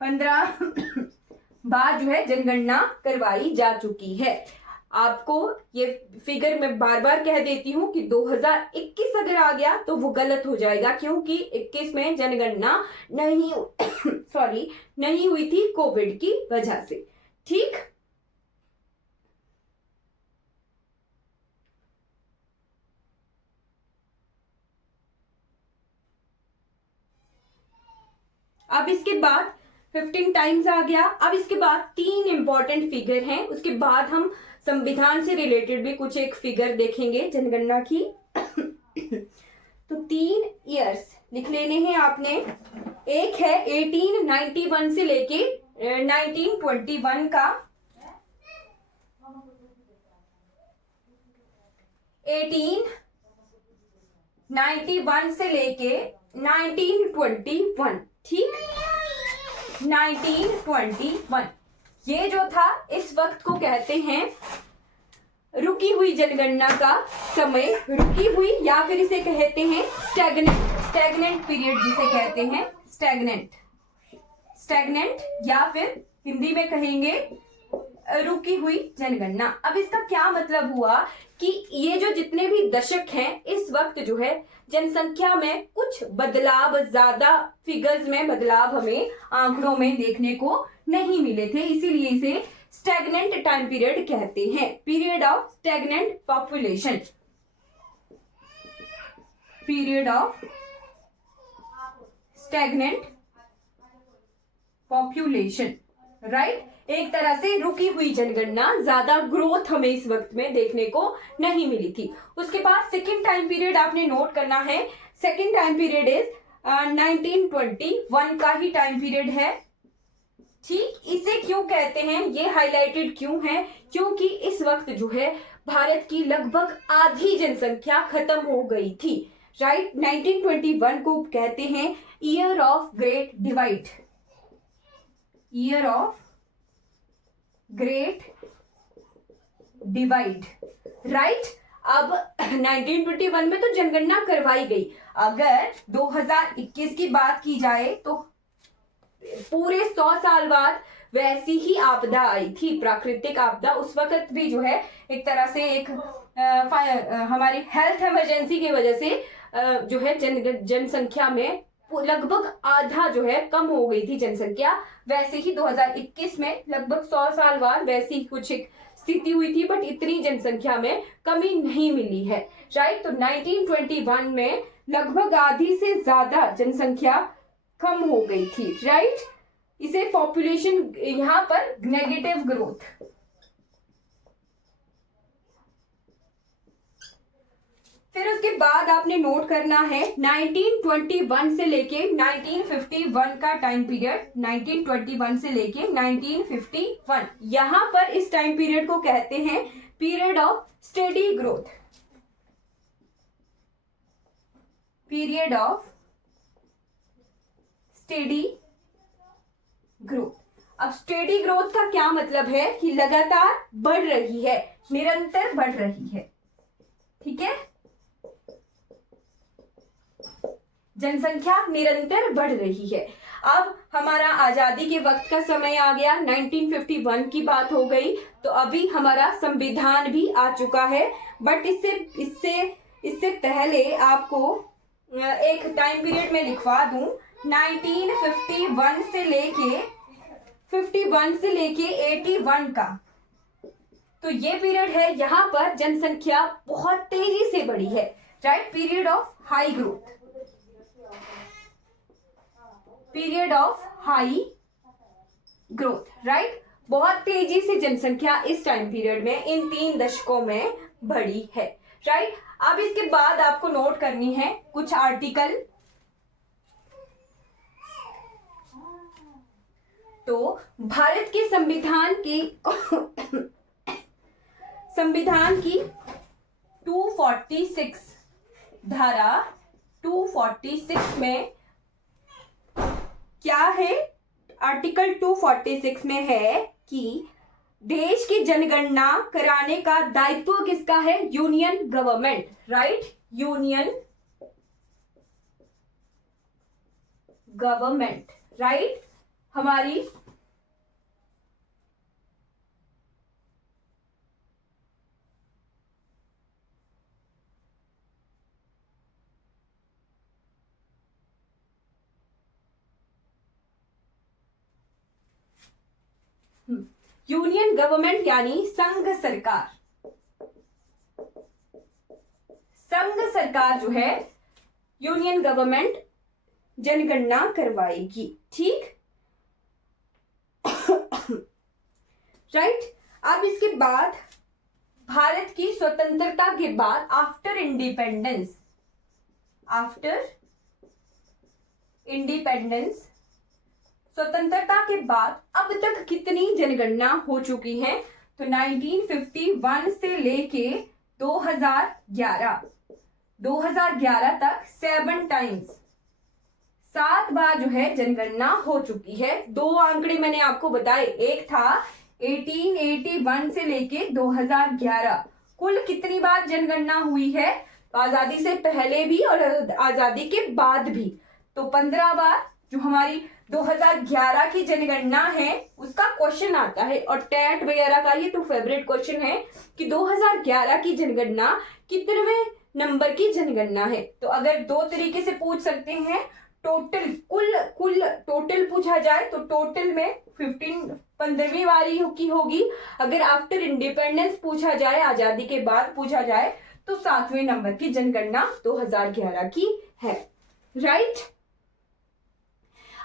15 बार जो है जनगणना करवाई जा चुकी है। आपको ये फिगर मैं बार बार कह देती हूं कि 2021 अगर आ गया तो वो गलत हो जाएगा, क्योंकि 21 में जनगणना नहीं सॉरी नहीं हुई थी कोविड की वजह से। ठीक, अब इसके बाद 15 टाइम्स आ गया। अब इसके बाद 3 इंपॉर्टेंट फिगर हैं, उसके बाद हम संविधान से रिलेटेड भी कुछ एक फिगर देखेंगे जनगणना की। तो 3 ईयर्स लिख लेने हैं आपने। एक है 1891 से लेके 1921 का, 1891 से लेके 1921, ठीक, 1921 ये जो था इस वक्त को कहते हैं रुकी हुई जनगणना का समय, रुकी हुई, या फिर इसे कहते हैं स्टैग्नेंट पीरियड, जिसे कहते हैं स्टैग्नेंट, या फिर हिंदी में कहेंगे रुकी हुई जनगणना। अब इसका क्या मतलब हुआ कि ये जो जितने भी दशक हैं इस वक्त जो है जनसंख्या में कुछ बदलाव, ज्यादा फिगर्स में बदलाव हमें आंकड़ों में देखने को नहीं मिले थे, इसीलिए इसे स्टैग्नेंट टाइम पीरियड कहते हैं, period of stagnant population, period of stagnant population, right. एक तरह से रुकी हुई जनगणना, ज्यादा ग्रोथ हमें इस वक्त में देखने को नहीं मिली थी। उसके बाद सेकेंड टाइम पीरियड आपने नोट करना है। सेकेंड टाइम पीरियड इज 1921 का ही टाइम पीरियड है, ठीक। इसे क्यों कहते हैं, ये हाईलाइटेड क्यों है, क्योंकि इस वक्त जो है भारत की लगभग आधी जनसंख्या खत्म हो गई थी, राइट। 1921 को कहते हैं year of great divide, year of great divide, right. अब 1921 में तो जनगणना करवाई गई, अगर 2021 की बात की जाए तो पूरे 100 साल बाद वैसी ही आपदा आई थी, प्राकृतिक आपदा। उस वक्त भी जो है एक तरह से एक हमारी हेल्थ इमरजेंसी की वजह से जो है जनसंख्या में लगभग आधा जो है कम हो गई थी जनसंख्या। वैसे ही 2021 में लगभग 100 साल बाद वैसी कुछ एक स्थिति हुई थी, बट इतनी जनसंख्या में कमी नहीं मिली है, राइट। तो 1921 में लगभग आधी से ज्यादा जनसंख्या कम हो गई थी, राइट। इसे पॉपुलेशन, यहां पर नेगेटिव ग्रोथ। फिर उसके बाद आपने नोट करना है 1921 से लेके 1951 का टाइम पीरियड, 1921 से लेके 1951, यहां पर इस टाइम पीरियड को कहते हैं period of steady growth, period of steady growth. अब स्टेडी ग्रोथ का क्या मतलब है कि लगातार बढ़ रही है, निरंतर बढ़ रही है, ठीक है। जनसंख्या निरंतर बढ़ रही है। अब हमारा आजादी के वक्त का समय आ गया, 1951 की बात हो गई, तो अभी हमारा संविधान भी आ चुका है। बट इससे पहले आपको एक टाइम पीरियड में लिखवा दूं, 1951 से लेके 81 का, तो ये पीरियड है, यहाँ पर जनसंख्या बहुत तेजी से बढ़ी है, right. Period of high growth, period of high growth, right. बहुत तेजी से जनसंख्या इस टाइम पीरियड में इन 3 दशकों में बढ़ी है, राइट। अब इसके बाद आपको नोट करनी है कुछ आर्टिकल। तो भारत के संविधान की 246 धारा 246 में क्या है, आर्टिकल 246 में है कि देश की जनगणना कराने का दायित्व किसका है? Union government, right? Union government, right? हमारी यूनियन गवर्नमेंट यानी संघ सरकार, संघ सरकार जो है यूनियन गवर्नमेंट जनगणना करवाएगी, ठीक? राइट? अब इसके बाद भारत की स्वतंत्रता के बाद आफ्टर इंडिपेंडेंस, आफ्टर इंडिपेंडेंस, स्वतंत्रता के बाद अब तक कितनी जनगणना हो चुकी है? तो 1951 से लेके 2011 तक 7 टाइम्स, 7 बार जो है जनगणना हो चुकी है। 2 आंकड़े मैंने आपको बताए, एक था 1881 से लेके 2011, कुल कितनी बार जनगणना हुई है? आजादी से पहले भी और आजादी के बाद भी, तो 15 बार। जो हमारी 2011 की जनगणना है उसका क्वेश्चन आता है, और टेट वगैरह का ये तो फेवरेट क्वेश्चन है कि 2011 की जनगणना कितने नंबर की जनगणना है। तो अगर 2 तरीके से पूछ सकते हैं, टोटल कुल टोटल पूछा जाए तो टोटल में 15वीं बारी की होगी। अगर आफ्टर इंडिपेंडेंस पूछा जाए, आजादी के बाद पूछा जाए, तो 7वें नंबर की जनगणना 2011 की है, राइट?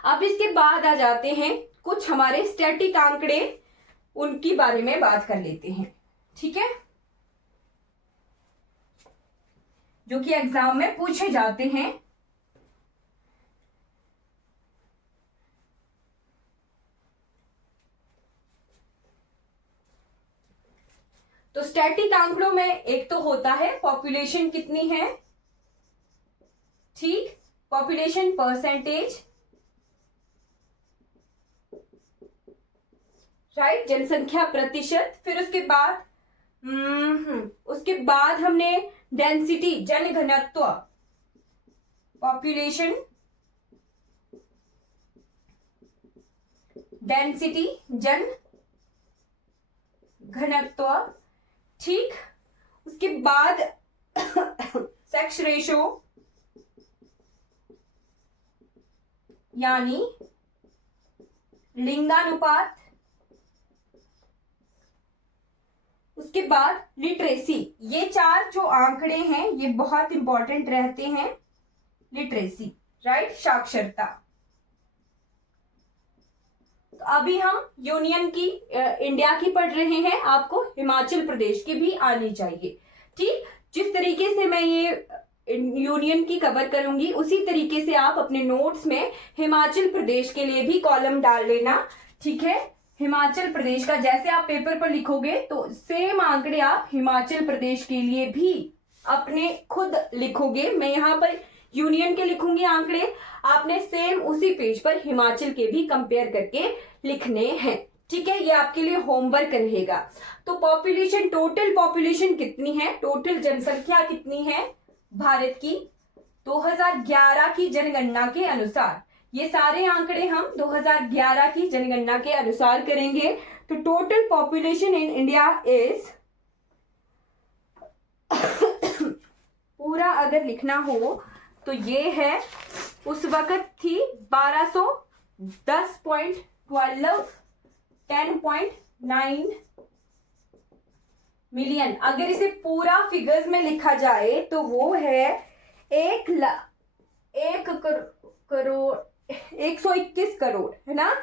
अब इसके बाद आ जाते हैं कुछ हमारे स्टैटिक आंकड़े, उनकी बारे में बात कर लेते हैं, ठीक है? जो कि एग्जाम में पूछे जाते हैं। तो स्टैटिक आंकड़ों में एक तो होता है पॉपुलेशन कितनी है, ठीक? Population percentage, right? जनसंख्या प्रतिशत। फिर उसके बाद हमने डेंसिटी, जनघनत्व, पॉपुलेशन डेंसिटी, जन घनत्व, ठीक? उसके बाद सेक्स रेशो यानी लिंगानुपात। उसके बाद लिटरेसी। ये 4 जो आंकड़े हैं ये बहुत इंपॉर्टेंट रहते हैं। Literacy, right? साक्षरता। तो अभी हम यूनियन की इंडिया की पढ़ रहे हैं, आपको हिमाचल प्रदेश की भी आनी चाहिए, ठीक? जिस तरीके से मैं ये यूनियन की कवर करूंगी उसी तरीके से आप अपने नोट्स में हिमाचल प्रदेश के लिए भी कॉलम डाल लेना, ठीक है? हिमाचल प्रदेश का जैसे आप पेपर पर लिखोगे तो सेम आंकड़े आप हिमाचल प्रदेश के लिए भी अपने खुद लिखोगे। मैं यहाँ पर यूनियन के लिखूंगी आंकड़े, आपने सेम उसी पेज पर हिमाचल के भी कंपेयर करके लिखने हैं, ठीक है? ये आपके लिए होमवर्क रहेगा। तो पॉपुलेशन, टोटल पॉपुलेशन कितनी है, टोटल जनसंख्या कितनी है भारत की 2011 की जनगणना के अनुसार? ये सारे आंकड़े हम 2011 की जनगणना के अनुसार करेंगे। तो total population in India is पूरा अगर लिखना हो तो ये है, उस वक्त थी 1210.12 10.9 मिलियन। अगर इसे पूरा फिगर्स में लिखा जाए तो वो है 121 करोड़, है ना?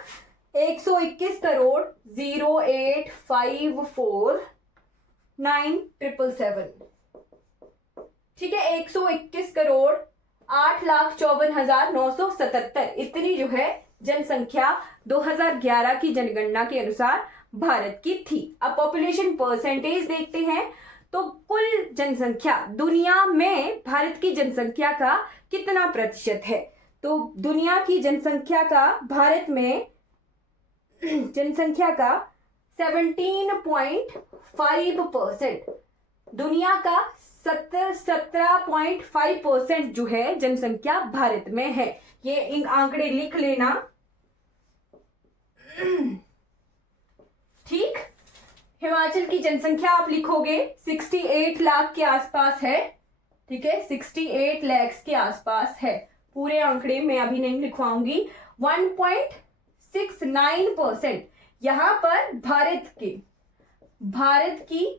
121 करोड़ 0854977, ठीक है? 121 करोड़ 8,54,977, इतनी जो है जनसंख्या 2011 की जनगणना के अनुसार भारत की थी। अब पॉपुलेशन परसेंटेज देखते हैं, तो कुल जनसंख्या दुनिया में भारत की जनसंख्या का कितना प्रतिशत है? तो दुनिया की जनसंख्या का भारत में जनसंख्या का 17.5%, दुनिया का 17.5% जो है जनसंख्या भारत में है। ये इन आंकड़े लिख लेना। ठीक। हिमाचल की जनसंख्या आप लिखोगे 68 लाख के आसपास है। ठीक है, 68 लाख के आसपास है। पूरे आंकड़े मैं अभी नहीं लिखवाऊंगी। 1.69% यहां पर भारत की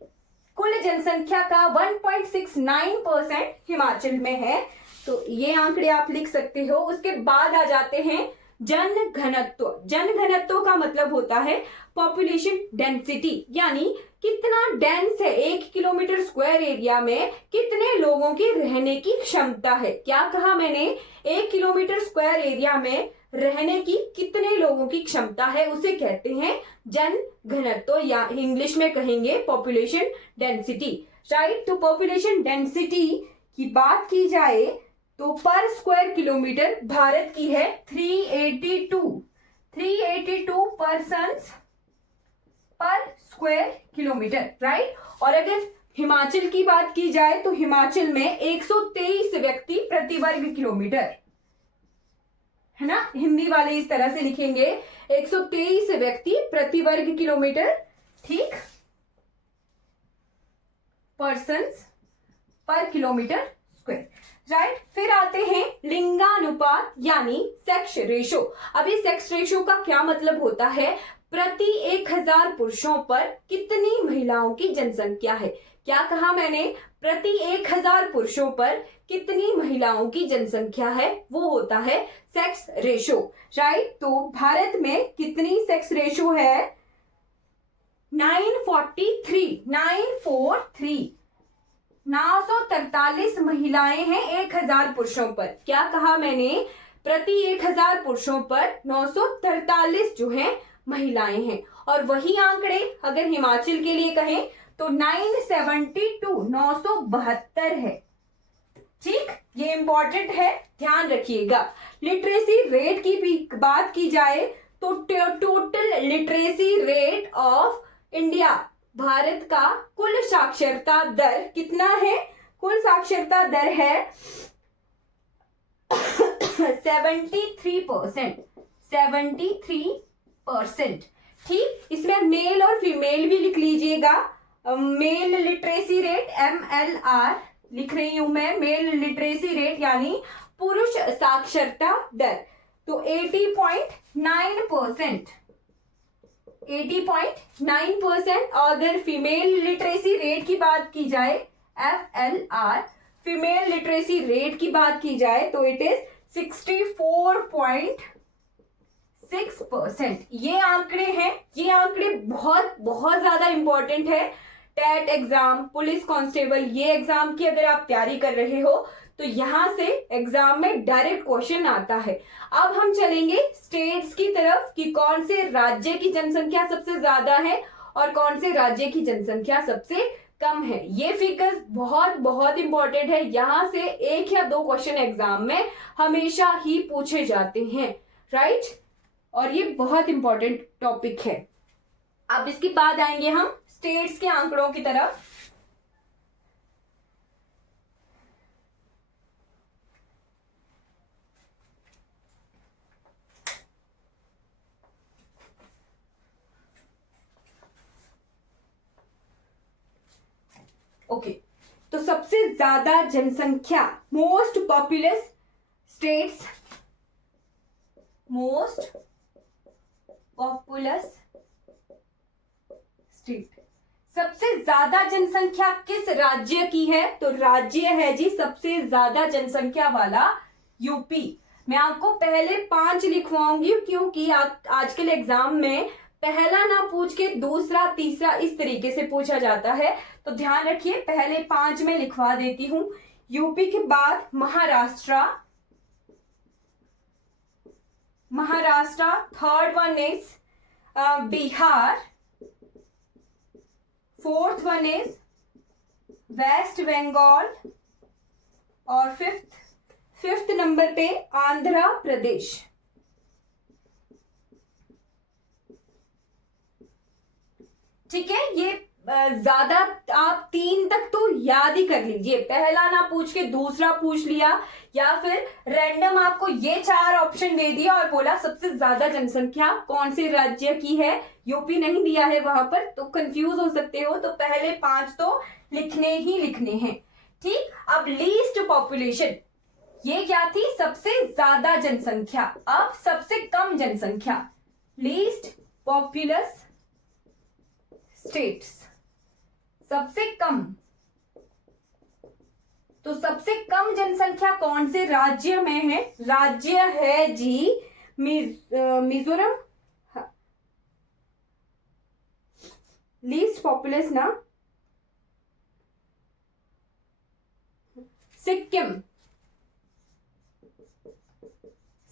कुल जनसंख्या का 1.69% हिमाचल में है। तो ये आंकड़े आप लिख सकते हो। उसके बाद आ जाते हैं जन घनत्व। जन घनत्व का मतलब होता है पॉपुलेशन डेंसिटी, यानी कितना डेंस है 1 किलोमीटर स्क्वायर एरिया में, कितने लोगों की रहने की क्षमता है। क्या कहा मैंने? 1 किलोमीटर स्क्वायर एरिया में रहने की कितने लोगों की क्षमता है, उसे कहते हैं जन घनत्व, या इंग्लिश में कहेंगे पॉपुलेशन डेंसिटी। राइट। तो पॉपुलेशन डेंसिटी की बात की जाए तो पर स्क्वायर किलोमीटर भारत की है 382 पर्सन्स पर स्क्वायर किलोमीटर। राइट। और अगर हिमाचल की बात की जाए तो हिमाचल में 123 व्यक्ति प्रति वर्ग किलोमीटर है ना। हिंदी वाले इस तरह से लिखेंगे 123 व्यक्ति प्रति वर्ग किलोमीटर। ठीक, पर्सन्स पर किलोमीटर स्क्वायर। राइट। फिर आते हैं लिंगानुपात यानी सेक्स रेशो। अभी सेक्स रेशो का क्या मतलब होता है? प्रति 1000 पुरुषों पर कितनी महिलाओं की जनसंख्या है। क्या कहा मैंने? प्रति 1000 पुरुषों पर कितनी महिलाओं की जनसंख्या है, वो होता है सेक्स रेशो। राइट। तो भारत में कितनी सेक्स रेशो है? 943 महिलाएं हैं 1000 पुरुषों पर। क्या कहा मैंने? प्रति 1000 पुरुषों पर 943 जो है महिलाएं हैं। और वही आंकड़े अगर हिमाचल के लिए कहें तो 972 है। ठीक, ये इंपॉर्टेंट है, ध्यान रखिएगा। लिटरेसी रेट की भी बात की जाए तो total literacy rate of India, Bharat का कुल साक्षरता दर कितना है? कुल साक्षरता दर है 73%। ठीक, इसमें मेल और फीमेल भी लिख लीजिएगा। मेल लिटरेसी रेट MLR लिख रही हूं मैं, मेल लिटरेसी रेट यानी पुरुष साक्षरता दर, तो 80.9%। और अगर फीमेल लिटरेसी रेट की बात की जाए FLR, फीमेल लिटरेसी रेट की बात की जाए तो इट इज 64.6%। ये आंकड़े हैं, ये आंकड़े बहुत बहुत ज्यादा इंपॉर्टेंट है। टेट एग्जाम, पुलिस कांस्टेबल, ये एग्जाम की अगर आप तैयारी कर रहे हो तो यहां से एग्जाम में डायरेक्ट क्वेश्चन आता है। अब हम चलेंगे स्टेट्स की तरफ कि कौन से राज्य की जनसंख्या सबसे ज्यादा है और कौन से राज्य की जनसंख्या सबसे कम है। ये फिगर्स बहुत बहुत इंपॉर्टेंट है, यहां से 1 या 2 क्वेश्चन एग्जाम में हमेशा ही पूछे जाते हैं। राइट। और ये बहुत इंपॉर्टेंट टॉपिक है। अब इसके बाद आएंगे हम स्टेट्स के आंकड़ों की तरफ। ओके, तो सबसे ज्यादा जनसंख्या, most populous states, most populous state, सबसे ज्यादा जनसंख्या किस राज्य की है? तो राज्य है जी सबसे ज्यादा जनसंख्या वाला यूपी। मैं आपको पहले 5 लिखवाऊंगी क्योंकि आजकल एग्जाम में पहला ना पूछ के दूसरा तीसरा इस तरीके से पूछा जाता है, तो ध्यान रखिए पहले 5 में लिखवा देती हूं। यूपी के बाद Maharashtra, third one is Bihar, fourth one is West Bengal और फिफ्थ नंबर पे आंध्र प्रदेश। ठीक है, ये ज्यादा आप 3 तक तो याद ही कर लीजिए, पहला ना पूछ के दूसरा पूछ लिया, या फिर रैंडम आपको ये 4 ऑप्शन दे दिया और बोला सबसे ज्यादा जनसंख्या कौन से राज्य की है, यूपी नहीं दिया है वहां पर, तो कंफ्यूज हो सकते हो। तो पहले 5 तो लिखने ही लिखने हैं। ठीक, अब लीस्ट पॉपुलेशन, ये क्या थी, सबसे ज्यादा जनसंख्या। अब सबसे कम जनसंख्या, लीस्ट पॉपुलस स्टेट्स, सबसे कम। तो सबसे कम जनसंख्या कौन से राज्य में है, राज्य है जी मिजोरम। लीस्ट पॉपुलस ना सिक्किम,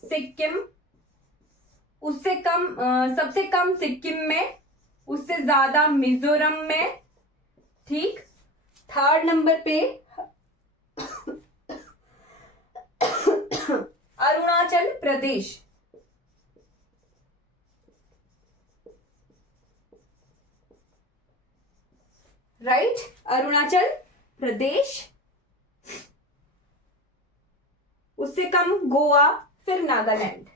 सिक्किम उससे कम, सबसे कम सिक्किम में, उससे ज्यादा मिजोरम में। ठीक, 3rd नंबर पे अरुणाचल प्रदेश, राइट, अरुणाचल प्रदेश। उससे कम गोवा, फिर नागालैंड।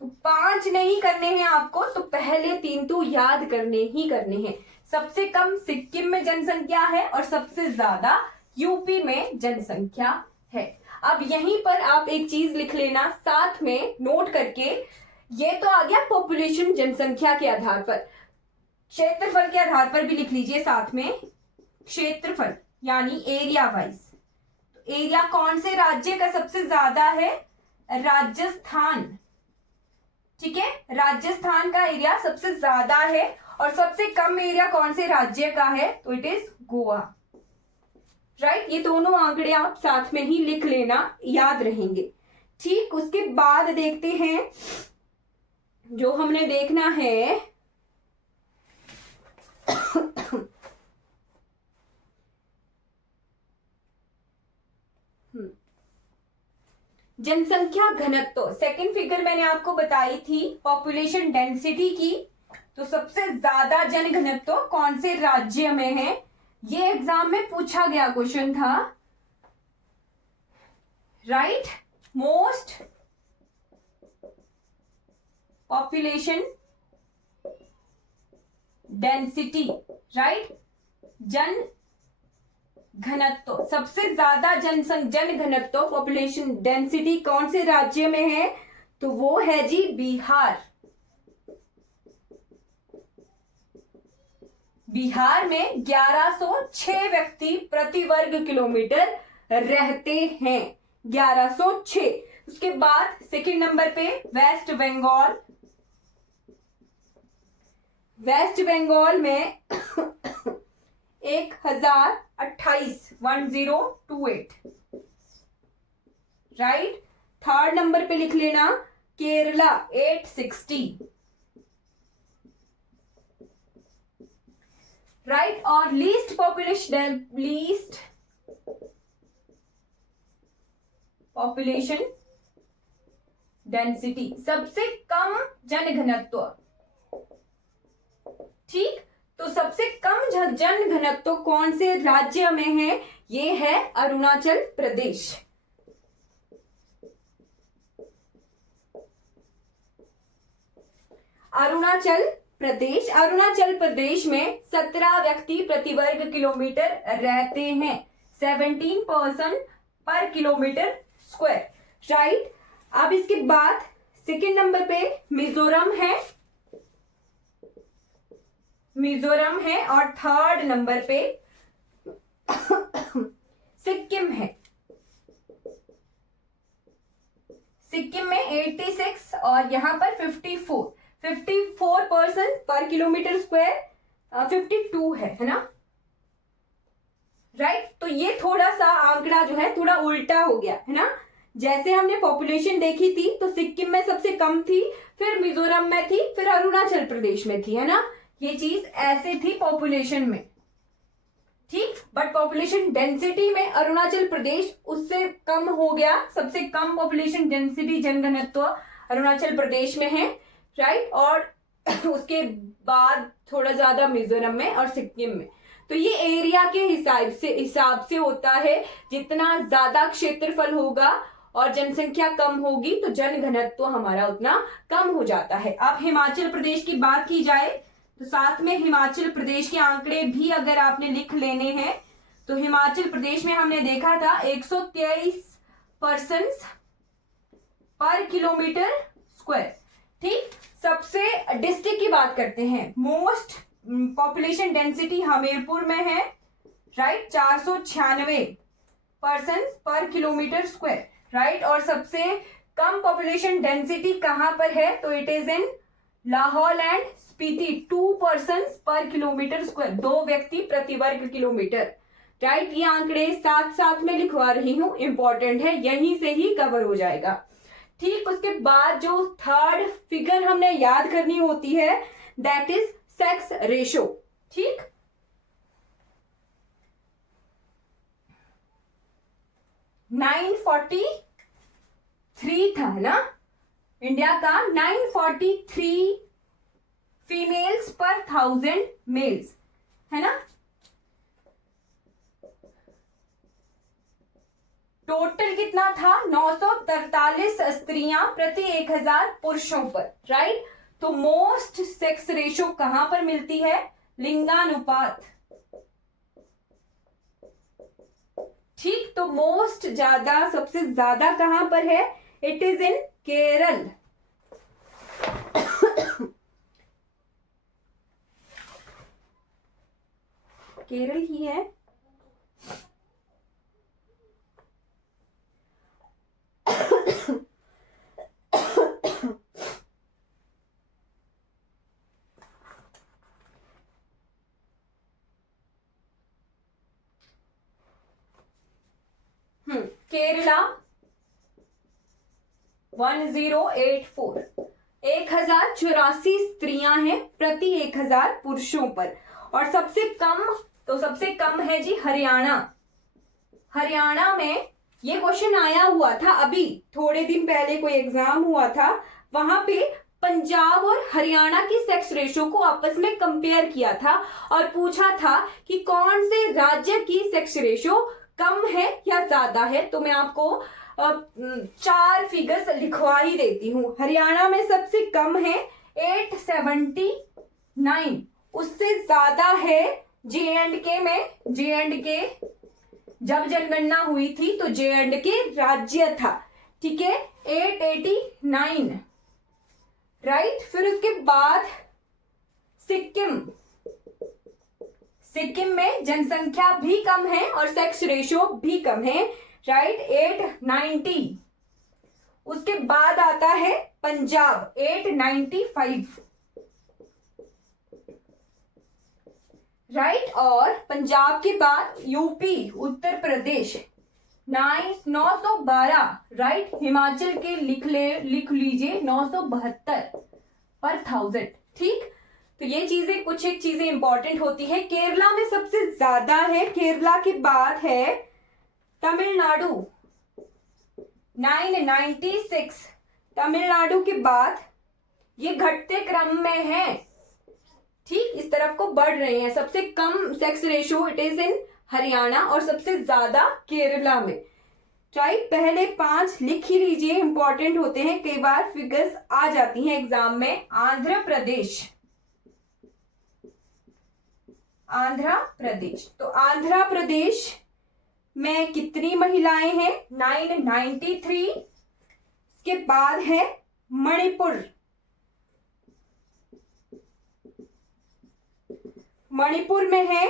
तो 5 नहीं करने हैं आपको, तो पहले 3 तो याद करने ही करने हैं। सबसे कम सिक्किम में जनसंख्या है और सबसे ज्यादा यूपी में जनसंख्या है। अब यहीं पर आप एक चीज लिख लेना साथ में नोट करके, ये तो आ गया पॉपुलेशन जनसंख्या के आधार पर, क्षेत्रफल के आधार पर भी लिख लीजिए साथ में, क्षेत्रफल यानी एरिया वाइज। तो एरिया कौन से राज्य का सबसे ज्यादा है, राजस्थान। ठीक है, राजस्थान का एरिया सबसे ज्यादा है, और सबसे कम एरिया कौन से राज्य का है, तो इट इज गोवा। राइट, ये दोनों आंकड़े आप साथ में ही लिख लेना, याद रहेंगे। ठीक, उसके बाद देखते हैं, जो हमने देखना है जनसंख्या घनत्व। सेकंड फिगर मैंने आपको बताई थी पॉपुलेशन डेंसिटी की। तो सबसे ज्यादा जन घनत्व कौन से राज्य में है, ये एग्जाम में पूछा गया क्वेश्चन था। Right, most population density, right, जन घनत्व, सबसे ज्यादा जन घनत्व पॉपुलेशन डेंसिटी कौन से राज्य में है, तो वो है जी बिहार। बिहार में 1106 व्यक्ति प्रति वर्ग किलोमीटर रहते हैं, 1106। उसके बाद सेकंड नंबर पे वेस्ट बंगाल, वेस्ट बंगाल में 1028 राइट। 3rd नंबर पे लिख लेना केरला 860, राइट। और लीस्ट पॉपुलेशन डेंसिटी, सबसे कम जनघनत्व। ठीक, तो सबसे कम जन घनत्व कौन से राज्य में है, ये है अरुणाचल प्रदेश। अरुणाचल प्रदेश में 17 व्यक्ति प्रति वर्ग किलोमीटर रहते हैं, 17 पर्सन पर किलोमीटर स्क्वायर, राइट। अब इसके बाद सेकेंड नंबर पे मिजोरम है और 3rd नंबर पे सिक्किम है। सिक्किम में 86 और यहां पर 54 पर्सन पर किलोमीटर स्क्वायर, 52 है ना, राइट। तो ये थोड़ा सा आंकड़ा जो है थोड़ा उल्टा हो गया है ना। जैसे हमने पॉपुलेशन देखी थी तो सिक्किम में सबसे कम थी, फिर मिजोरम में थी, फिर अरुणाचल प्रदेश में थी, है ना। ये चीज ऐसे थी पॉपुलेशन में, ठीक। बट पॉपुलेशन डेंसिटी में अरुणाचल प्रदेश उससे कम हो गया, सबसे कम पॉपुलेशन डेंसिटी जनघनत्व अरुणाचल प्रदेश में है, राइट, और उसके बाद थोड़ा ज्यादा मिजोरम में और सिक्किम में। तो ये एरिया के हिसाब से होता है, जितना ज्यादा क्षेत्रफल होगा और जनसंख्या कम होगी तो जनघनत्व हमारा उतना कम हो जाता है। अब हिमाचल प्रदेश की बात की जाए तो साथ में हिमाचल प्रदेश के आंकड़े भी अगर आपने लिख लेने हैं तो हिमाचल प्रदेश में हमने देखा था 123 पर्सन्स पर किलोमीटर स्क्वायर। ठीक, सबसे डिस्ट्रिक्ट की बात करते हैं। मोस्ट पॉपुलेशन डेंसिटी हमीरपुर में है, राइट, 496 पर्सन पर किलोमीटर स्क्वायर, राइट। और सबसे कम पॉपुलेशन डेंसिटी कहां पर है तो it is in Lahaul and Spiti, 2 person पर किलोमीटर स्क्वायर, 2 व्यक्ति प्रति वर्ग किलोमीटर, राइट। ये आंकड़े साथ साथ में लिखवा रही हूं, इंपॉर्टेंट है, यहीं से ही कवर हो जाएगा। ठीक, उसके बाद जो थर्ड फिगर हमने याद करनी होती है दैट इज सेक्स रेशो। ठीक, नाइन 943 था ना इंडिया का, 943 फीमेल्स पर 1000 मेल्स, है ना। टोटल कितना था 943 स्त्रियां प्रति 1000 पुरुषों पर, राइट। तो मोस्ट सेक्स रेशो कहां पर मिलती है, लिंगानुपात। ठीक, तो मोस्ट ज्यादा सबसे ज्यादा कहां पर है, it is in Kerala. Kerala ही है। केरला 1084, 1084 स्त्रियां हैं प्रति 1000 पुरुषों पर। और सबसे कम है जी हरियाणा। हरियाणा में ये क्वेश्चन आया हुआ था, अभी थोड़े दिन पहले कोई एग्जाम हुआ था, वहां पे पंजाब और हरियाणा की सेक्स रेशो को आपस में कंपेयर किया था और पूछा था कि कौन से राज्य की सेक्स रेशो कम है या ज्यादा है। तो मैं आपको 4 फिगर्स लिखवा ही देती हूं। हरियाणा में सबसे कम है 879, उससे ज्यादा है J&K में। J&K जब जनगणना हुई थी तो J&K राज्य था, ठीक है, 889, राइट। फिर उसके बाद सिक्किम में जनसंख्या भी कम है और सेक्स रेशियो भी कम है, राइट, 890। उसके बाद आता है पंजाब 895, राइट। और पंजाब के बाद यूपी उत्तर प्रदेश 912, राइट। हिमाचल के लिख लीजिए 972 पर 1000, ठीक। तो ये चीजें कुछ एक चीजें इंपॉर्टेंट होती है। केरला में सबसे ज्यादा है, केरला के बाद है तमिलनाडु 996, तमिलनाडु के बाद ये घटते क्रम में है, ठीक, इस तरफ को बढ़ रहे हैं। सबसे कम sex ratio it is in Haryana और सबसे ज्यादा केरला में, राइट। पहले 5 लिख ही लीजिए, इंपॉर्टेंट होते हैं, कई बार फिगर्स आ जाती हैं एग्जाम में। आंध्र प्रदेश, तो आंध्र प्रदेश में कितनी महिलाएं हैं 993। इसके बाद है मणिपुर में है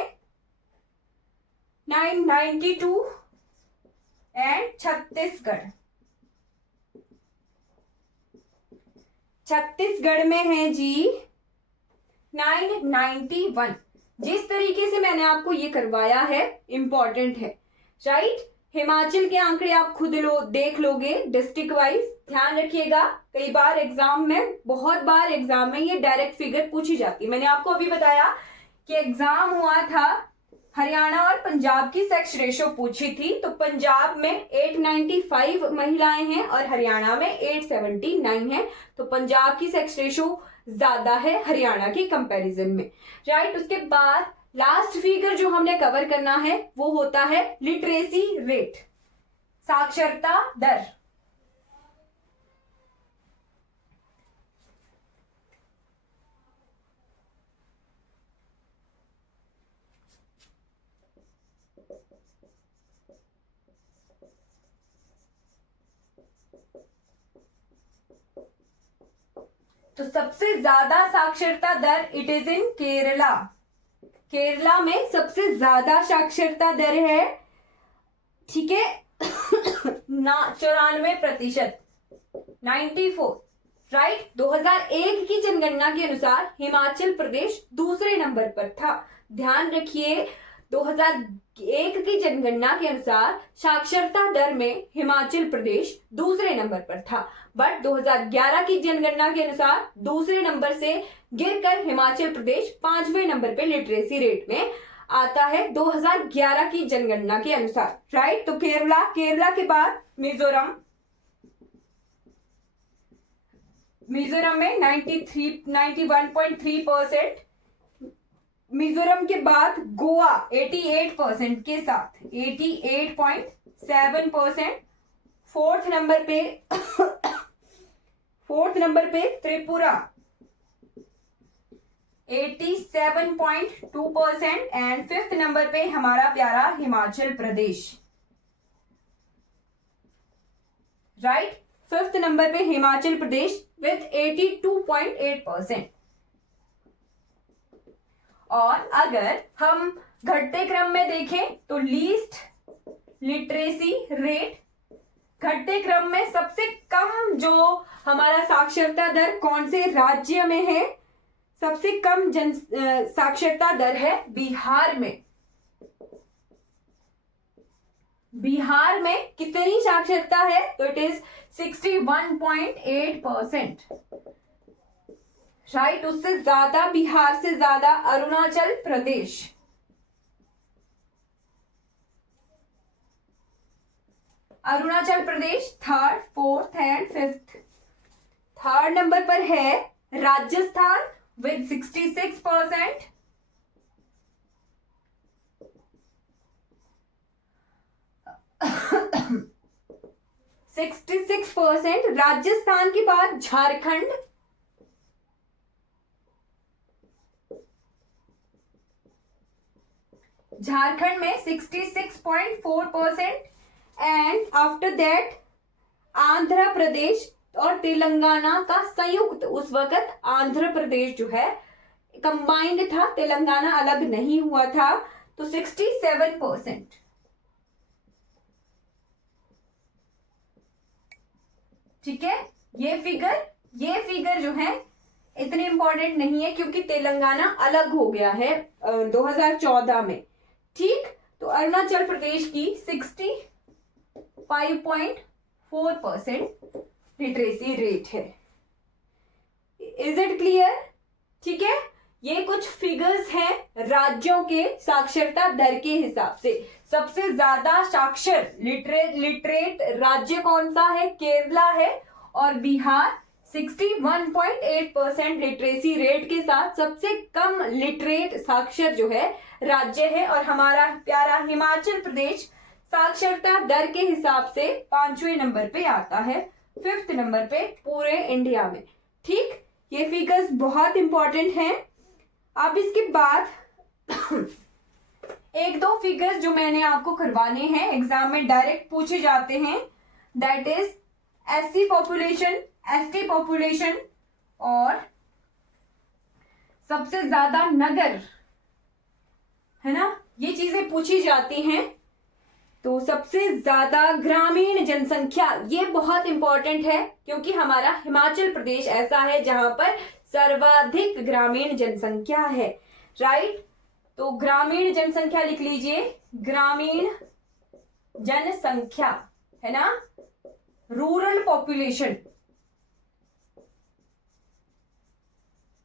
992 एंड छत्तीसगढ़ में है जी 991। जिस तरीके से मैंने आपको ये करवाया है इंपॉर्टेंट है, राइट। हिमाचल के आंकड़े आप खुद देख लोगे डिस्ट्रिक्ट वाइज, ध्यान रखिएगा। कई बार एग्जाम में, बहुत बार एग्जाम में ये डायरेक्ट फिगर पूछी जाती है। मैंने आपको अभी बताया कि एग्जाम हुआ था हरियाणा और पंजाब की सेक्स रेशो पूछी थी, तो पंजाब में 895 महिलाएं हैं और हरियाणा में 879 है। तो पंजाब की सेक्स रेशो ज्यादा है हरियाणा के कंपैरिजन में, राइट। उसके बाद लास्ट फिगर जो हमने कवर करना है वो होता है लिटरेसी रेट, साक्षरता दर। तो सबसे ज्यादा साक्षरता दर it is in Kerala. Kerala में सबसे ज्यादा साक्षरता दर है, ठीक है, 94%, 94, राइट। 2001 की जनगणना के अनुसार हिमाचल प्रदेश दूसरे नंबर पर था। ध्यान रखिए, 2001 की जनगणना के अनुसार साक्षरता दर में हिमाचल प्रदेश दूसरे नंबर पर था, बट 2011 की जनगणना के अनुसार दूसरे नंबर से गिरकर हिमाचल प्रदेश 5वें नंबर पे लिटरेसी रेट में आता है 2011 की जनगणना के अनुसार, राइट। तो केरला के बाद मिजोरम में 91.3%, मिजोरम के बाद गोवा 88% के साथ 88.7%, फोर्थ नंबर पे त्रिपुरा 87.2% एंड फिफ्थ नंबर पे हमारा प्यारा Himachal Pradesh, right. Fifth number पे हिमाचल प्रदेश विथ 82.8%। और अगर हम घटते क्रम में देखें तो लीस्ट लिटरेसी रेट, घटते क्रम में सबसे कम जो हमारा साक्षरता दर कौन से राज्य में है, सबसे कम साक्षरता दर है बिहार में। बिहार में कितनी साक्षरता है, तो इट इज 61.8%, राइट। उससे ज्यादा, बिहार से ज्यादा Arunachal Pradesh, third, fourth and fifth. Third number पर है राजस्थान विद 66%, 66%। राजस्थान के बाद झारखंड, में 66.4% and after that Andhra Pradesh और तेलंगाना का संयुक्त, उस वक्त आंध्र प्रदेश जो है कंबाइंड था, तेलंगाना अलग नहीं हुआ था, तो 67%, ठीक है। ये फिगर जो है इतने इंपॉर्टेंट नहीं है क्योंकि तेलंगाना अलग हो गया है 2014 में, ठीक। तो अरुणाचल प्रदेश की 65.4% लिटरेसी रेट है। इज इट क्लियर, ठीक है। ये कुछ फिगर्स हैं राज्यों के साक्षरता दर के हिसाब से। सबसे ज्यादा साक्षर लिटरेट राज्य कौन सा है, केरला है, और बिहार 61.8% लिटरेसी रेट के साथ सबसे कम लिटरेट साक्षर जो है राज्य है। और हमारा प्यारा हिमाचल प्रदेश साक्षरता दर के हिसाब से 5वें नंबर पे आता है, फिफ्थ नंबर पे पूरे इंडिया में, ठीक। ये फिगर्स बहुत इंपॉर्टेंट हैं। अब इसके बाद एक दो फिगर्स जो मैंने आपको करवाने हैं, एग्जाम में डायरेक्ट पूछे जाते हैं, that is SC population, ST population और सबसे ज्यादा नगर, है ना, ये चीजें पूछी जाती हैं। तो सबसे ज्यादा ग्रामीण जनसंख्या, ये बहुत इंपॉर्टेंट है क्योंकि हमारा हिमाचल प्रदेश ऐसा है जहां पर सर्वाधिक ग्रामीण जनसंख्या है, राइट। तो ग्रामीण जनसंख्या लिख लीजिए, ग्रामीण जनसंख्या, है ना, रूरल पॉपुलेशन,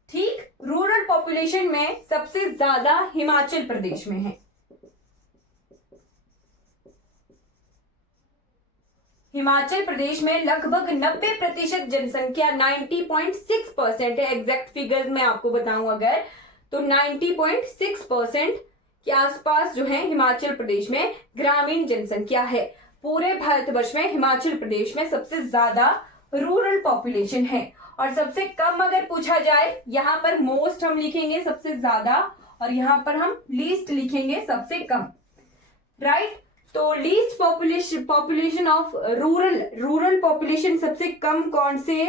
ठीक। रूरल पॉपुलेशन में सबसे ज्यादा हिमाचल प्रदेश में है, हिमाचल प्रदेश में लगभग 90% जनसंख्या 90.6% है। एग्जैक्ट फिगर्स मैं आपको बताऊं अगर तो 90.6% के आसपास जो है हिमाचल प्रदेश में ग्रामीण जनसंख्या है। पूरे भारतवर्ष में हिमाचल प्रदेश में सबसे ज्यादा रूरल पॉपुलेशन है। और सबसे कम अगर पूछा जाए, यहाँ पर मोस्ट हम लिखेंगे सबसे ज्यादा और यहाँ पर हम लीस्ट लिखेंगे सबसे कम, राइट। तो least population of rural population सबसे कम कौन से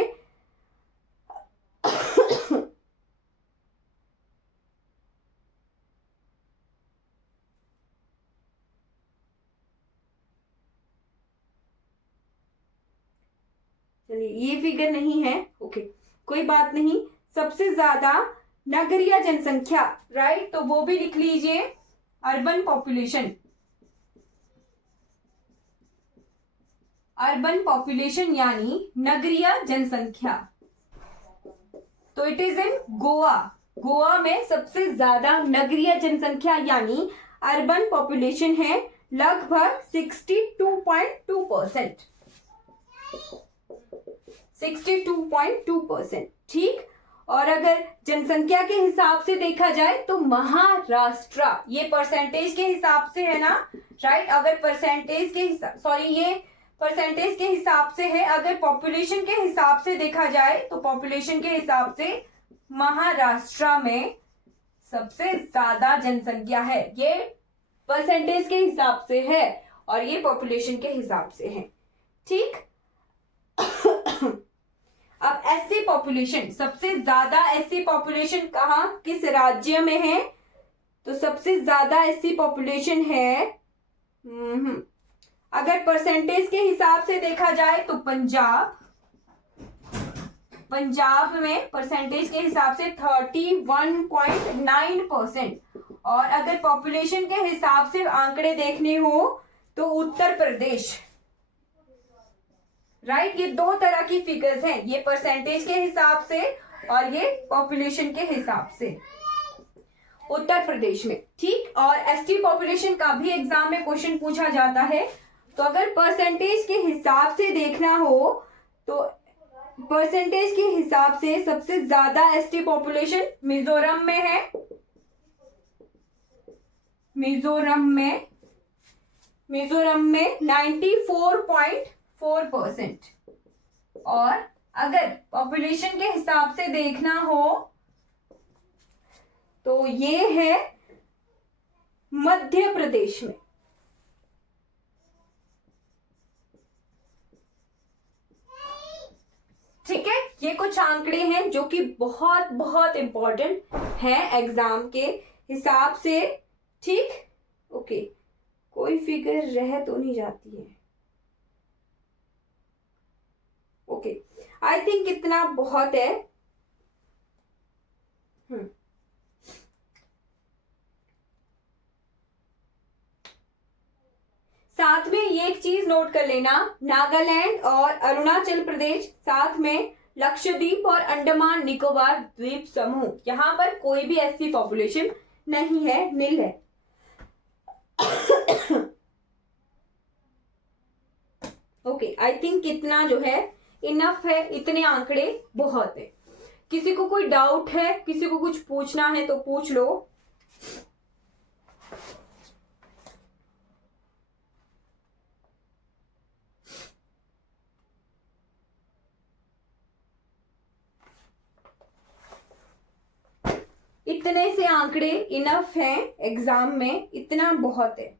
चलिए ये फिगर नहीं है, ओके कोई बात नहीं। सबसे ज्यादा नगरीय जनसंख्या, राइट, तो वो भी लिख लीजिए अर्बन पॉपुलेशन। अर्बन पॉपुलेशन यानी नगरीय जनसंख्या, तो इट इज इन गोवा। गोवा में सबसे ज्यादा नगरीय जनसंख्या यानी अर्बन पॉपुलेशन है लगभग 62.2%। 62.2%, ठीक। और अगर जनसंख्या के हिसाब से देखा जाए तो महाराष्ट्र, ये परसेंटेज के हिसाब से है ना, राइट। अगर परसेंटेज के हिसाब, ये परसेंटेज के हिसाब से है। अगर पॉपुलेशन के हिसाब से देखा जाए तो पॉपुलेशन के हिसाब से महाराष्ट्र में सबसे ज्यादा जनसंख्या है। ये परसेंटेज के हिसाब से है और ये पॉपुलेशन के हिसाब से है, ठीक। अब एससी पॉपुलेशन, सबसे ज्यादा एससी पॉपुलेशन कहाँ किस राज्य में है, तो सबसे ज्यादा एससी पॉपुलेशन है अगर परसेंटेज के हिसाब से देखा जाए तो पंजाब में परसेंटेज के हिसाब से 31.9%। और अगर पॉपुलेशन के हिसाब से आंकड़े देखने हो तो उत्तर प्रदेश, राइट। ये दो तरह की फिगर्स हैं, ये परसेंटेज के हिसाब से और ये पॉपुलेशन के हिसाब से उत्तर प्रदेश में, ठीक। और एसटी पॉपुलेशन का भी एग्जाम में क्वेश्चन पूछा जाता है। तो अगर परसेंटेज के हिसाब से देखना हो तो परसेंटेज के हिसाब से सबसे ज्यादा एसटी पॉपुलेशन मिजोरम में है। मिजोरम में 94.4%। और अगर पॉपुलेशन के हिसाब से देखना हो तो ये है मध्य प्रदेश में। ठीक है, ये कुछ आंकड़े हैं जो कि बहुत बहुत इंपॉर्टेंट है एग्जाम के हिसाब से, ठीक। ओके, कोई फिगर रह तो नहीं जाती है। ओके, आई थिंक इतना बहुत है। साथ में ये एक चीज नोट कर लेना, नागालैंड और अरुणाचल प्रदेश, साथ में लक्षद्वीप और अंडमान निकोबार द्वीप समूह, यहां पर कोई भी ऐसी पॉपुलेशन नहीं है, नील है। ओके, आई थिंक इतना जो है इनफ है, इतने आंकड़े बहुत है। किसी को कोई डाउट है, किसी को कुछ पूछना है तो पूछ लो। इतने से आंकड़े इनफ हैं एग्जाम में, इतना बहुत है।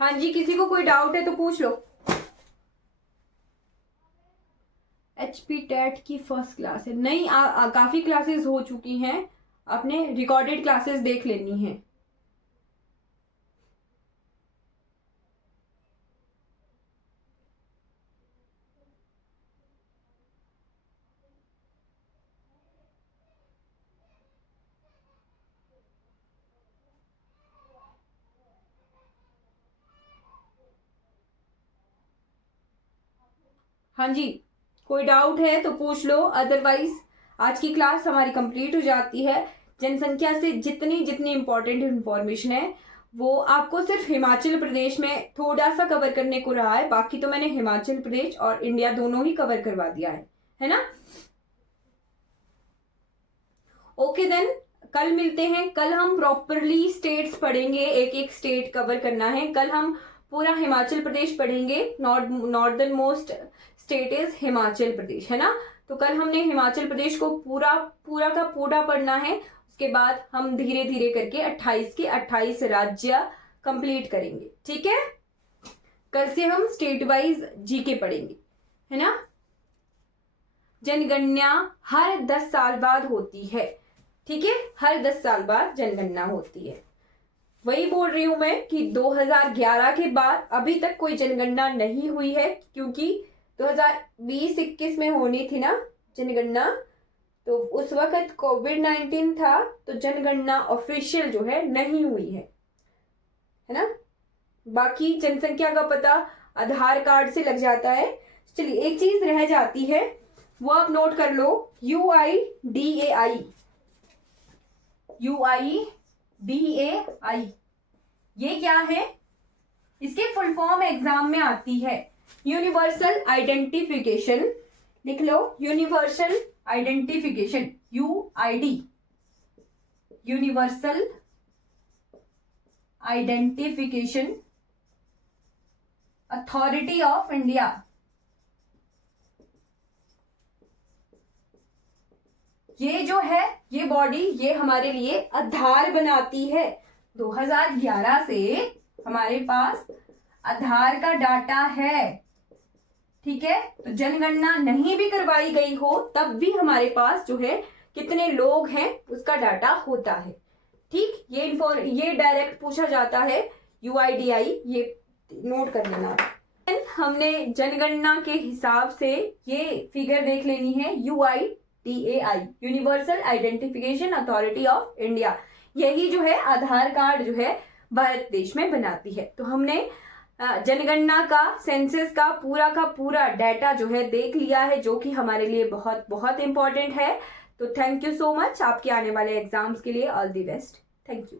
हाँ जी, किसी को कोई डाउट है तो पूछ लो। HP टेट की फर्स्ट क्लास है नहीं, काफी क्लासेस हो चुकी हैं, आपने रिकॉर्डेड क्लासेस देख लेनी है। हाँ जी, कोई डाउट है तो पूछ लो, अदरवाइज आज की क्लास हमारी कंप्लीट हो जाती है। जनसंख्या से जितनी जितनी इंपॉर्टेंट इंफॉर्मेशन है वो आपको सिर्फ हिमाचल प्रदेश में थोड़ा सा कवर करने को रहा है, बाकी तो मैंने हिमाचल प्रदेश और इंडिया दोनों ही कवर करवा दिया है ना। ओके देन, कल मिलते हैं। कल हम प्रॉपरली स्टेट्स पढ़ेंगे, एक एक स्टेट कवर करना है। कल हम पूरा हिमाचल प्रदेश पढ़ेंगे। Northern most state is Himachal Pradesh, है ना। तो कल हमने हिमाचल प्रदेश को पूरा पूरा का पूरा पढ़ना है। उसके बाद हम धीरे धीरे करके 28 के 28 राज्य कंप्लीट करेंगे, ठीक है। कल से हम स्टेट वाइज जीके पढ़ेंगे, है ना। जनगणना हर 10 साल बाद होती है, ठीक है। हर 10 साल बाद जनगणना होती है। वही बोल रही हूं मैं कि 2011 के बाद अभी तक कोई जनगणना नहीं हुई है, क्योंकि 2020-21 में होनी थी ना जनगणना, तो उस वक्त कोविड-19 था, तो जनगणना ऑफिशियल जो है नहीं हुई है ना। बाकी जनसंख्या का पता आधार कार्ड से लग जाता है। चलिए, एक चीज रह जाती है, वो आप नोट कर लो, UIDAI। UIDAI ये क्या है? इसके फुल फॉर्म एग्जाम में आती है। यूनिवर्सल आइडेंटिफिकेशन, लिख लो, universal identification, UID, universal identification authority of India. ये जो है, ये बॉडी, ये हमारे लिए आधार बनाती है। 2011 से हमारे पास आधार का डाटा है, ठीक है। तो जनगणना नहीं भी करवाई गई हो तब भी हमारे पास जो है कितने लोग हैं उसका डाटा होता है, ठीक। ये डायरेक्ट पूछा जाता है, UIDAI, ये नोट कर लेना। हमने जनगणना के हिसाब से ये फिगर देख लेनी है, UIDAI, universal identification authority of India. यही जो है आधार कार्ड जो है भारत देश में बनाती है। तो हमने जनगणना का, सेंसस का पूरा डाटा जो है देख लिया है, जो कि हमारे लिए बहुत बहुत इंपॉर्टेंट है। तो थैंक यू सो मच। आपके आने वाले एग्जाम्स के लिए all the best. Thank you.